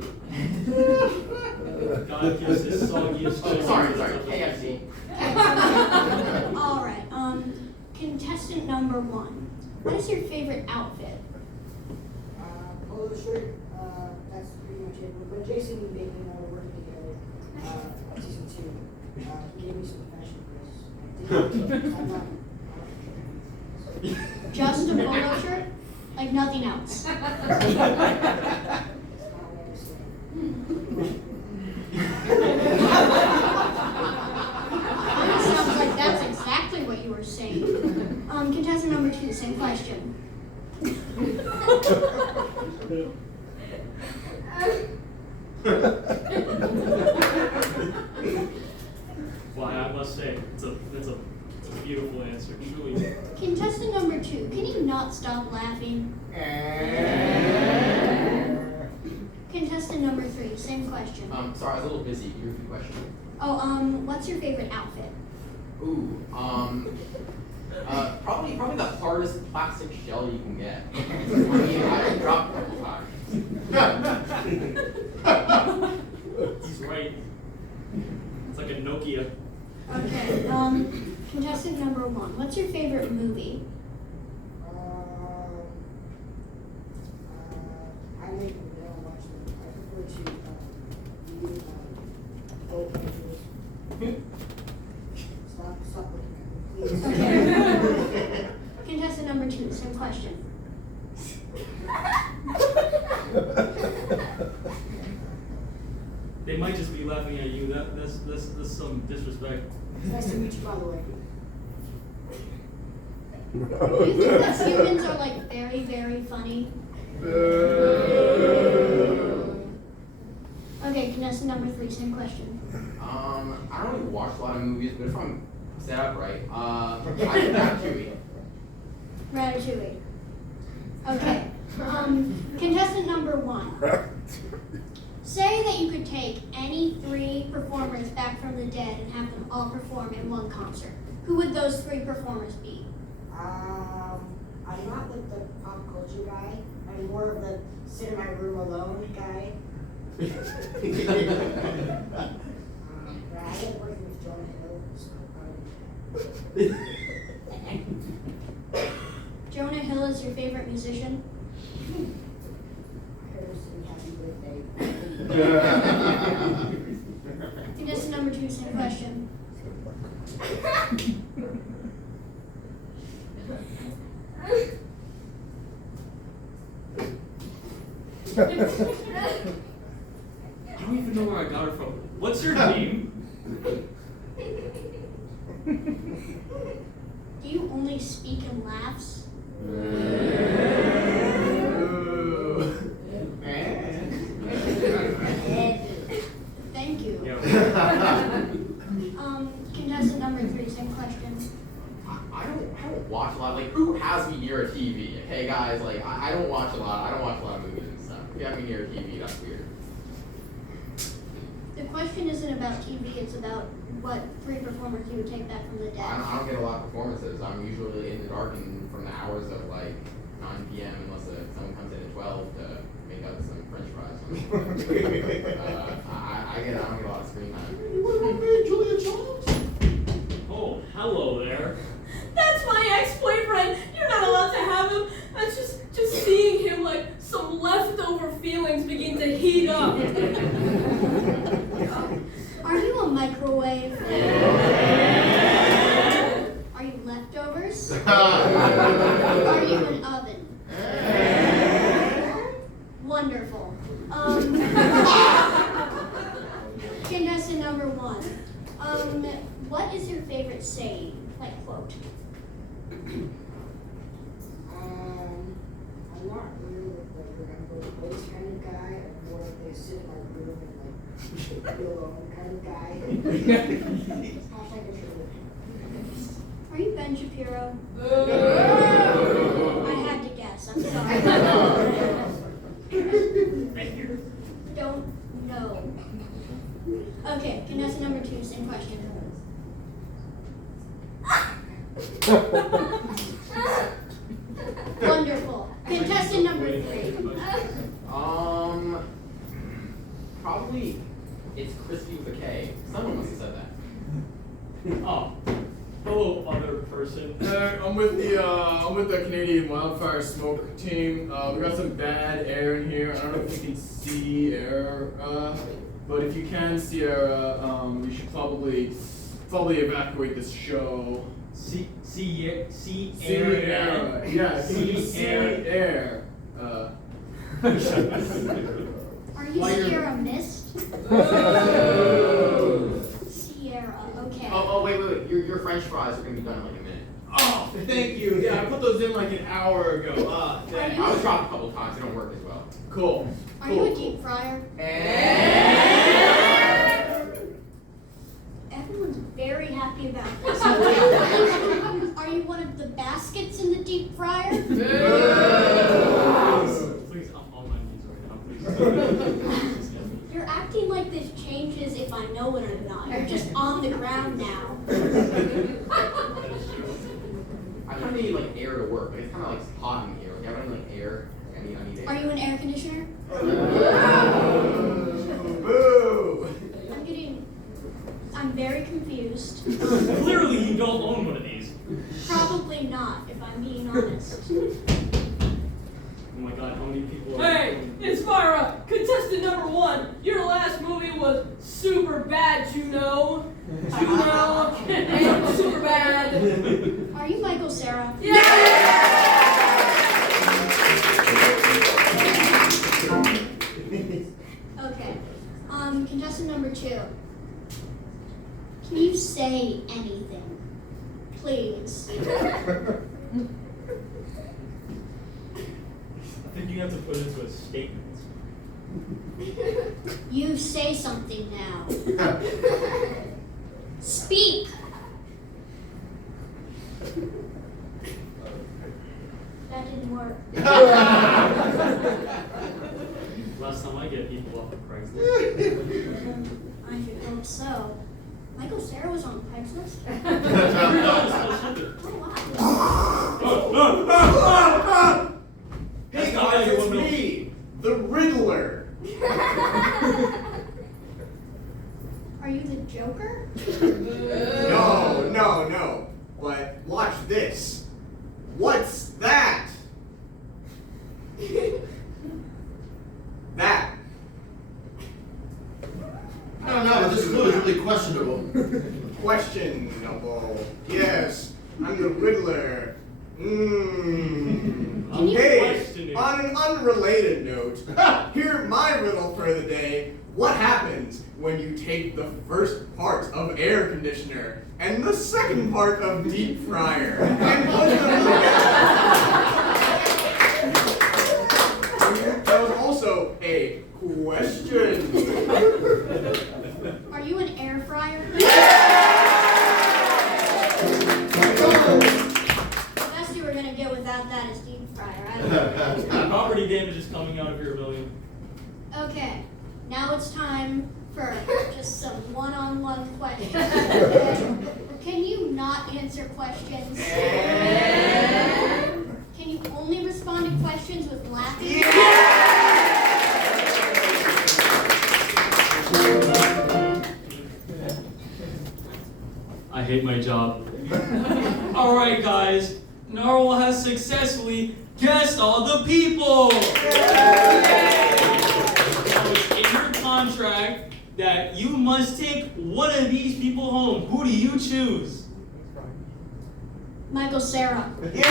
God gives his soggiest chicken. Sorry, KFC. Alright, contestant number 1. What is your favorite outfit? polo shirt. That's pretty much it. But Jason and Bacon were working together. Season 2. He gave me some fashion advice. I'm not. Just a polo shirt? Like nothing else? Sounds like that's exactly what you were saying. Contestant number 2, same question. Why, I must say, it's a beautiful answer, truly. Contestant number 2, can you not stop laughing? Contestant number 3, same question. Sorry, I was a little busy. Can you repeat the question? Oh, what's your favorite outfit? Ooh, probably the hardest plastic shell you can get. I mean, I dropped a couple times. He's right. It's like a Nokia. Okay, contestant number 1, what's your favorite movie? I make them, they don't watch them. I prefer to read old pages. Stop looking at me, please. Okay. Contestant number 2, same question. They might just be laughing at you. That's some disrespect. It's nice to meet you, by the way. Do you think that humans are like very, very funny? Okay, contestant number 3, same question. I don't really watch a lot of movies, but if I'm set up right, I can have Chewie. Ratatouille. Okay. Contestant number 1. Say that you could take any 3 performers back from the dead and have them all perform in one concert. Who would those 3 performers be? I'm not like the pop culture guy. I'm more of the sit in my room alone guy. I like working with Jonah Hill. So, Jonah Hill is your favorite musician? Happy birthday. Contestant number 2, same question. I don't even know where I got it from. What's your name? Do you only speak in laughs? Thank you. Contestant number 3, same question. I don't watch a lot. Like, who has me near a TV? Okay, guys, like, I don't watch a lot. I don't watch a lot of movies and stuff. If you have me near a TV, that's weird. The question isn't about TV, it's about what 3 performers you would take back from the dead. I don't get a lot of performances. I'm usually in the dark and from the hours of like 9 p.m. unless someone comes in at 12 to make up some French fries. I don't get a lot of screen time. Julia Childs? Oh, hello there. That's my ex-boyfriend. You're not allowed to have him. That's just seeing him, like, some leftover feelings begin to heat up. Are you a microwave? Are you leftovers? Are you an oven? Wonderful. Contestant number 1. What is your favorite saying? Like quote? I'm not really like remember the place kind of guy. I'm more like they sit in my room and like be alone kind of guy. Hashtag introvert. Are you Ben Shapiro? I had to guess. I'm sorry. Don't know. Okay, contestant number 2, same question. Wonderful. Contestant number 3. Probably it's Crispy with a K. Someone must have said that. Oh, hello, other person. I'm with the Canadian Wildfire Smoke team. We got some bad air in here. I don't know if you can see air, but if you can see air, you should probably evacuate this show. See air. Yeah, air. Are you Sierra Mist? Sierra, okay. Oh, wait. Your French fries are gonna be done in like a minute. Oh, thank you. Yeah, I put those in like an hour ago. Dang. I was dropped a couple times. They don't work as well. Cool. Are you a deep fryer? Everyone's very happy about this. Are you one of the baskets in the deep fryer? Please, I'm on my knees right now. Please. You're acting like this changes if I know it or not. You're just on the ground now. I kind of need like air to work, but it's kind of like hot in here. Like, I don't need like air. I need air. Are you an air conditioner? Boo! I'm very confused. if I'm being honest. Oh my god, how many people are Hey, it's Myra, contestant number 1. Your last movie was super bad, you know. You know, and super bad. Are you Michael Cera? Okay. Contestant number 2. Can you say anything? Please. I think you have to put it into a statement. You say something now. Speak. That didn't work. Last time I get people off of Craigslist. I should hope so. Michael Cera was on Craigslist? Hey guys, it's me, the Riddler. Are you the Joker? No. But watch this. What's that? That. I don't know, but this clue is really questionable. Questionable. Yes, I'm the Riddler. Hey, on an unrelated note, here my riddle for the day. What happens when you take the first part of air conditioner and the second part of deep fryer and put them together? That was also a question. Are you an air fryer? The best you were gonna get without that is deep fryer. I don't know. Property damage is coming out of your million. Okay, now it's time for just some one-on-one questions. Can you not answer questions? Can you only respond to questions with laughing? I hate my job. Alright guys, Narwhal has successfully guessed all the people! Now it's in your contract that you must take one of these people home. Who do you choose? Michael Cera. Please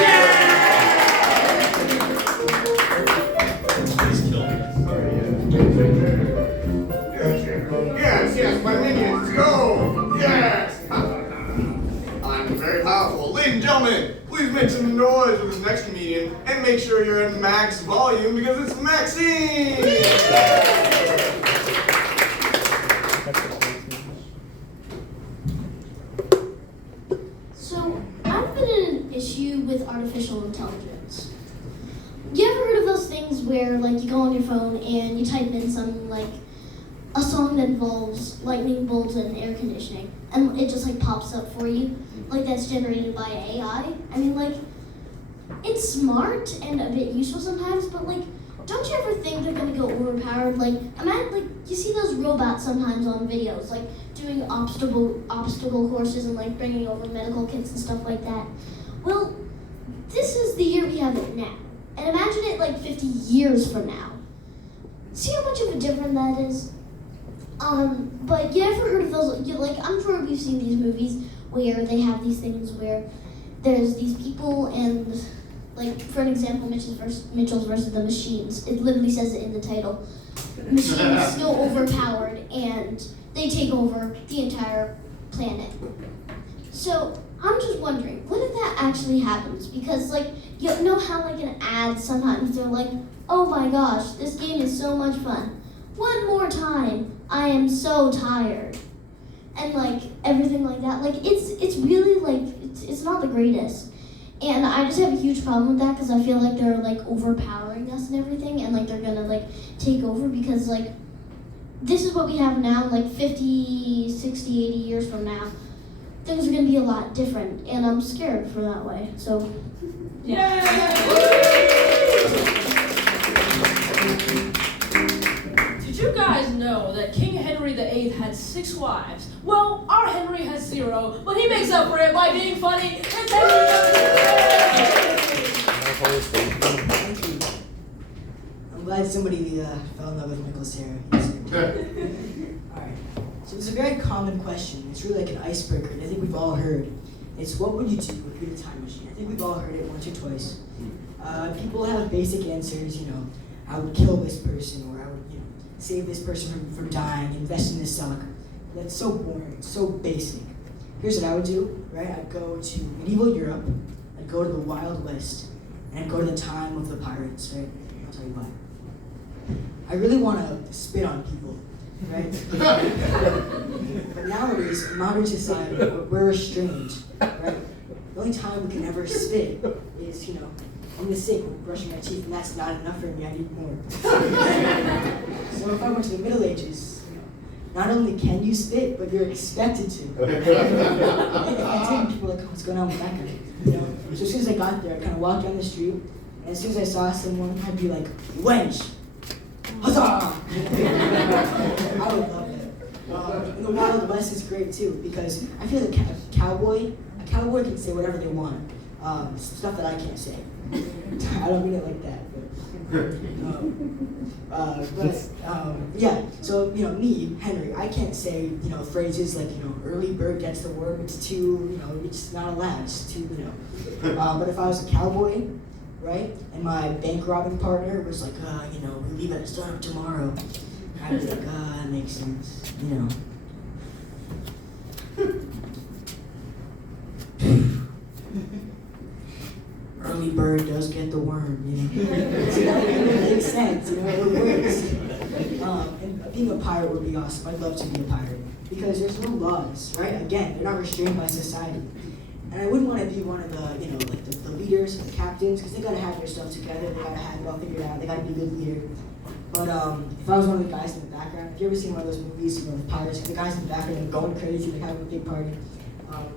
kill me. Yes, my minions, go! Yes! I'm very powerful. Ladies and gentlemen, please make some noise with the next comedian and make sure you're at max volume because it's Maxine! So, I've been in an issue with artificial intelligence. You ever heard of those things where, like, you go on your phone and you type in some, like, a song that involves lightning bolts and air conditioning, and it just, like, pops up for you, like, that's generated by AI? I mean, like, it's smart and a bit useful sometimes, but, like, don't you ever think they're gonna go overpowered? Like, imagine, like, you see those robots sometimes on videos, like, doing obstacle courses and, like, bringing over medical kits and stuff like that. Well, this is the year we have it now. And imagine it, like, 50 years from now. See how much of a difference that is? But you ever heard of those, like, I'm sure you've seen these movies where they have these things where there's these people and, like, for an example, Mitchell's versus the Machines. It literally says it in the title. Machines go overpowered and they take over the entire planet. So I'm just wondering, what if that actually happens? Because, like, you know how, like, in ads sometimes they're like, oh my gosh, this game is so much fun. One more time, I am so tired. And, like, everything like that. Like, it's really, like, it's not the greatest. And I just have a huge problem with that because I feel like they're, like, overpowering us and everything, and, like, they're gonna, like, take over because, like, this is what we have now, like, 50, 60, 80 years from now. Things are gonna be a lot different, and I'm scared for that way, so. Yay! Did you guys know that King Henry VIII had 6 wives? Well, our Henry has 0, but he makes up for it by being funny and taking Thank you. I'm glad somebody fell in love with Michael Cera. Alright. So it's a very common question. It's really like an icebreaker. And I think we've all heard. It's what would you do if you had a time machine? I think we've all heard it once or twice. People have basic answers, you know, I would kill this person, or I would, you know, save this person from dying, invest in this stock. That's so boring, it's so basic. Here's what I would do, right? I'd go to medieval Europe, I'd go to the Wild West, and I'd go to the time of the pirates, right? I'll tell you why. I really want to spit on people, right? But nowadays, in modern society, we're restrained, right? The only time we can ever spit is, you know, in the sink when I'm brushing my teeth, and that's not enough for me, I need more. So if I went to the Middle Ages, you know, not only can you spit, but you're expected to. If I didn't, people were like, what's going on with that guy? You know? So as soon as I got there, I kind of walked down the street, and as soon as I saw someone, I'd be like, wench! Huzzah! I would love that. And the Wild West is great too, because I feel like a cowboy can say whatever they want. Stuff that I can't say. I don't mean it like that, but yeah. So you know, me, Henry, I can't say, you know, phrases like, you know, early bird gets the worm. It's too, you know, it's not allowed. It's too, you know. But if I was a cowboy, right, and my bank robbing partner was like, you know, we leave at sun up tomorrow, I'd be like, that makes sense, you know. Early bird does get the worm, you know. So it makes sense, you know, it works. And being a pirate would be awesome. I'd love to be a pirate because there's no laws, right? Again, they're not restrained by society. And I wouldn't want to be one of the, you know, like the leaders, the captains, because they gotta have their stuff together. They gotta have it all figured out. They gotta be a good leader. But if I was one of the guys in the background, have you ever seen one of those movies, you know, with pirates, and the guys in the background are going crazy, they're having a big party.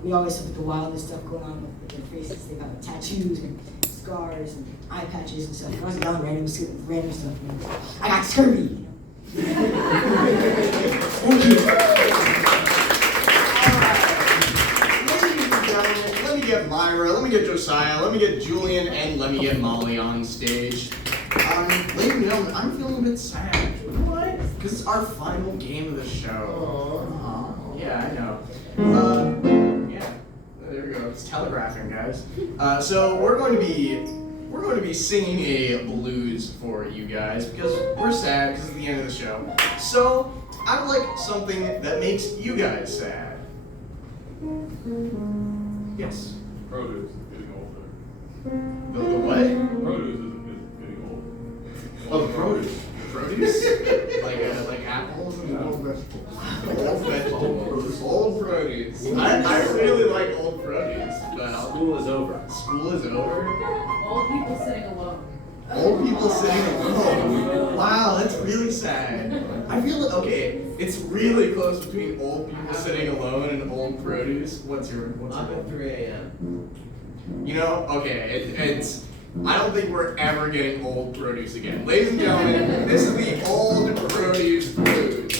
We always have the wildest stuff going on with their faces. They got tattoos and scars and eye patches and stuff. I was yelling random stuff. You know. I got scurvy. You know. Thank you. Ladies and gentlemen, let me get Myra, let me get Josiah, let me get Julian, and let me get Molly on stage. Ladies and gentlemen, I'm feeling a bit sad. You know why? Because it's our final game of the show. Aww. Yeah, I know. Yeah, there we go. It's telegraphing, guys. So we're going to be singing a blues for you guys because we're sad because it's the end of the show. So I would like something that makes you guys sad. Yes. Produce is getting older. The what? Produce is getting older. Oh, produce. Produce? like apples and Old vegetables. Old vegetables. Old produce. I really like old produce, but School is over. School is over? Old people sitting alone. Old people sitting alone. Wow, that's really sad. I feel like, okay, it's really close between old people sitting alone and old produce. What's your Up at 3 a.m. You know, okay, it's I don't think we're ever getting old produce again. Ladies and gentlemen, this is the old produce blues.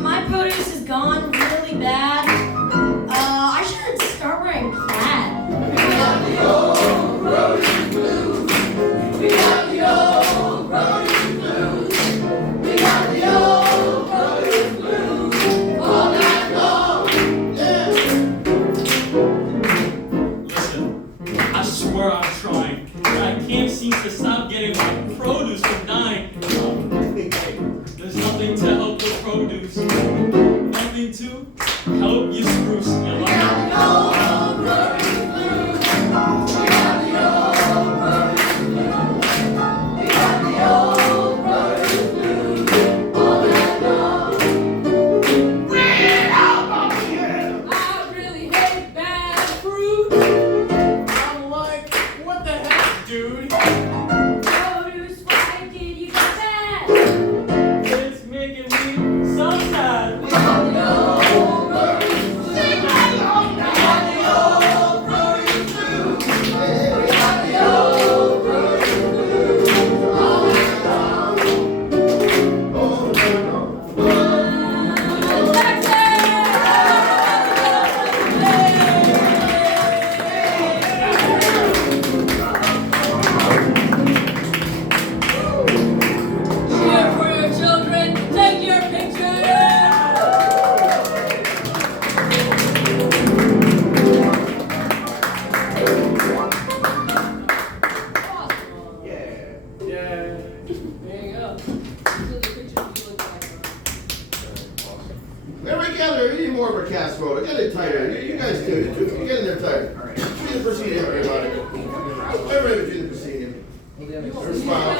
My Oh, you spruce. You lucky. I really hate bad fruit. I'm like, what the heck, dude? Produce, why did you get that? It's making me so sad. Cheer for your children. Take your picture. Yeah. There you go. These are the pictures you look like. There we go. You need more of a casserole. Get it tighter. You guys do it. You get in there tighter. Between the proscenium, everybody. Everybody between the proscenium. Smile.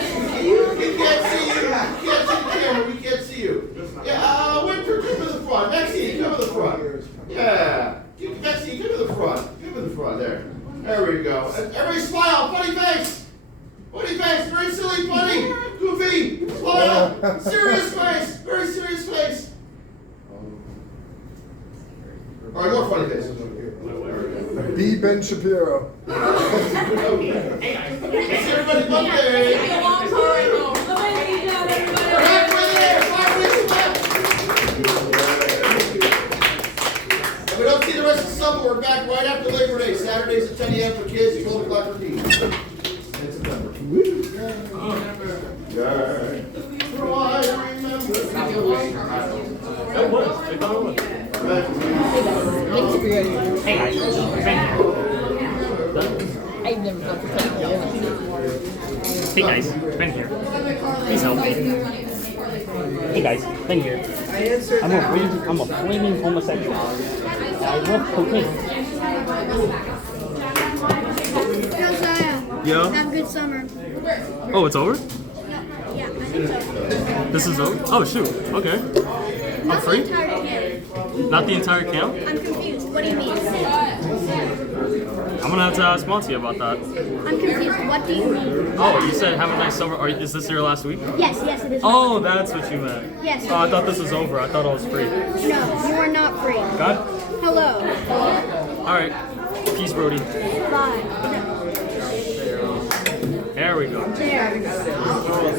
We can't see you. We can't see the camera. We can't see you. Yeah, Winter, come to the front. Maxine, come to the front. Yeah. Maxine, come to the front. Come to the front. There we go. And everybody smile. Funny face. Funny face. Very silly, funny. Goofy. Smile. Serious face. Very serious face. All right, more funny faces. B. Ben Shapiro. Everybody, Monday. Halfway there. 5 weeks left. And we don't see the rest of the summer. We're back right after Labor Day. Saturdays at 10 a.m. for kids, 12 o'clock for teens. In September. Yeah. So I remember. It was. I thought it was. Hey guys, I've never got to tell you. Hey guys, Ben here. Please help me. Hey guys, Ben here. I'm a flaming homosexual. I love cocaine. Josiah. Yeah? Have a good summer. Oh, it's over? Yeah, I think so. This is over? Oh shoot. Okay. I'm Not the free? entire camp. Not the entire camp? I'm confused. What do you mean? I'm gonna have to ask Monty about that. I'm confused. What do you mean? Oh, you said have a nice summer. Is this your last week? Yes, yes, it is. Oh, that's what you meant. Yes. Oh, I thought this was over. I thought I was free. No, you are not free. God? Hello. Alright. Peace, Brody. Bye. There we go. There.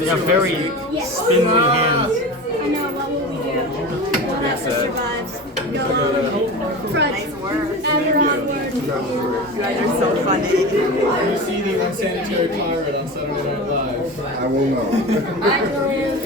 You have very spindly hands. I know. What will we do? That's what survives. Go on. Crunch. Nice work. Ever onward. You guys are so funny. You see the unsanitary pirate on Saturday Night Live. I will know. Bye, Julian.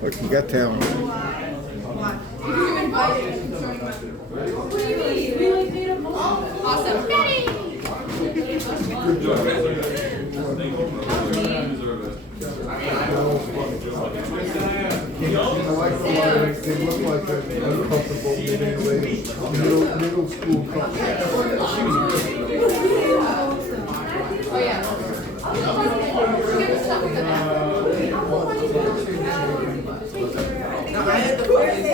Look, you got talent. Awesome. I like the line, they look like an uncomfortable middle school couple. Oh yeah. I had the funniest. We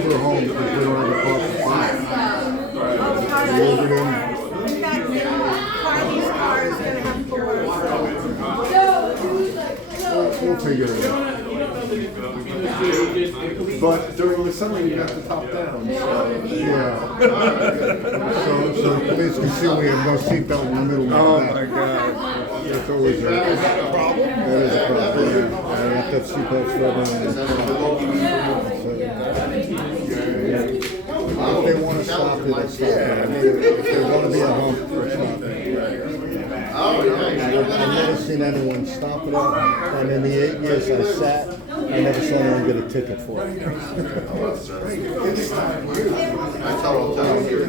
over home because we don't have a car for five. We ordered in. In fact, Carly's car is going to have 4. figure it out. But during the summer, you have to top down. Yeah. So police can see we have no seatbelt in the middle of the night. Oh my God. That's always a problem. That is a problem. Yeah. I have that seatbelt for everyone. If they want to stop it, they'll stop it. If they want to be a hump, they'll stop it. I've never seen anyone stop it up, and in the 8 years I sat, I never saw anyone get a ticket for it. That's how I'll tell you.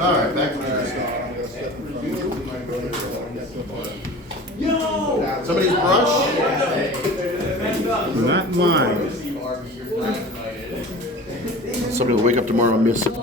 All right, back to somebody's brush? Not mine. Somebody will wake up tomorrow and miss it.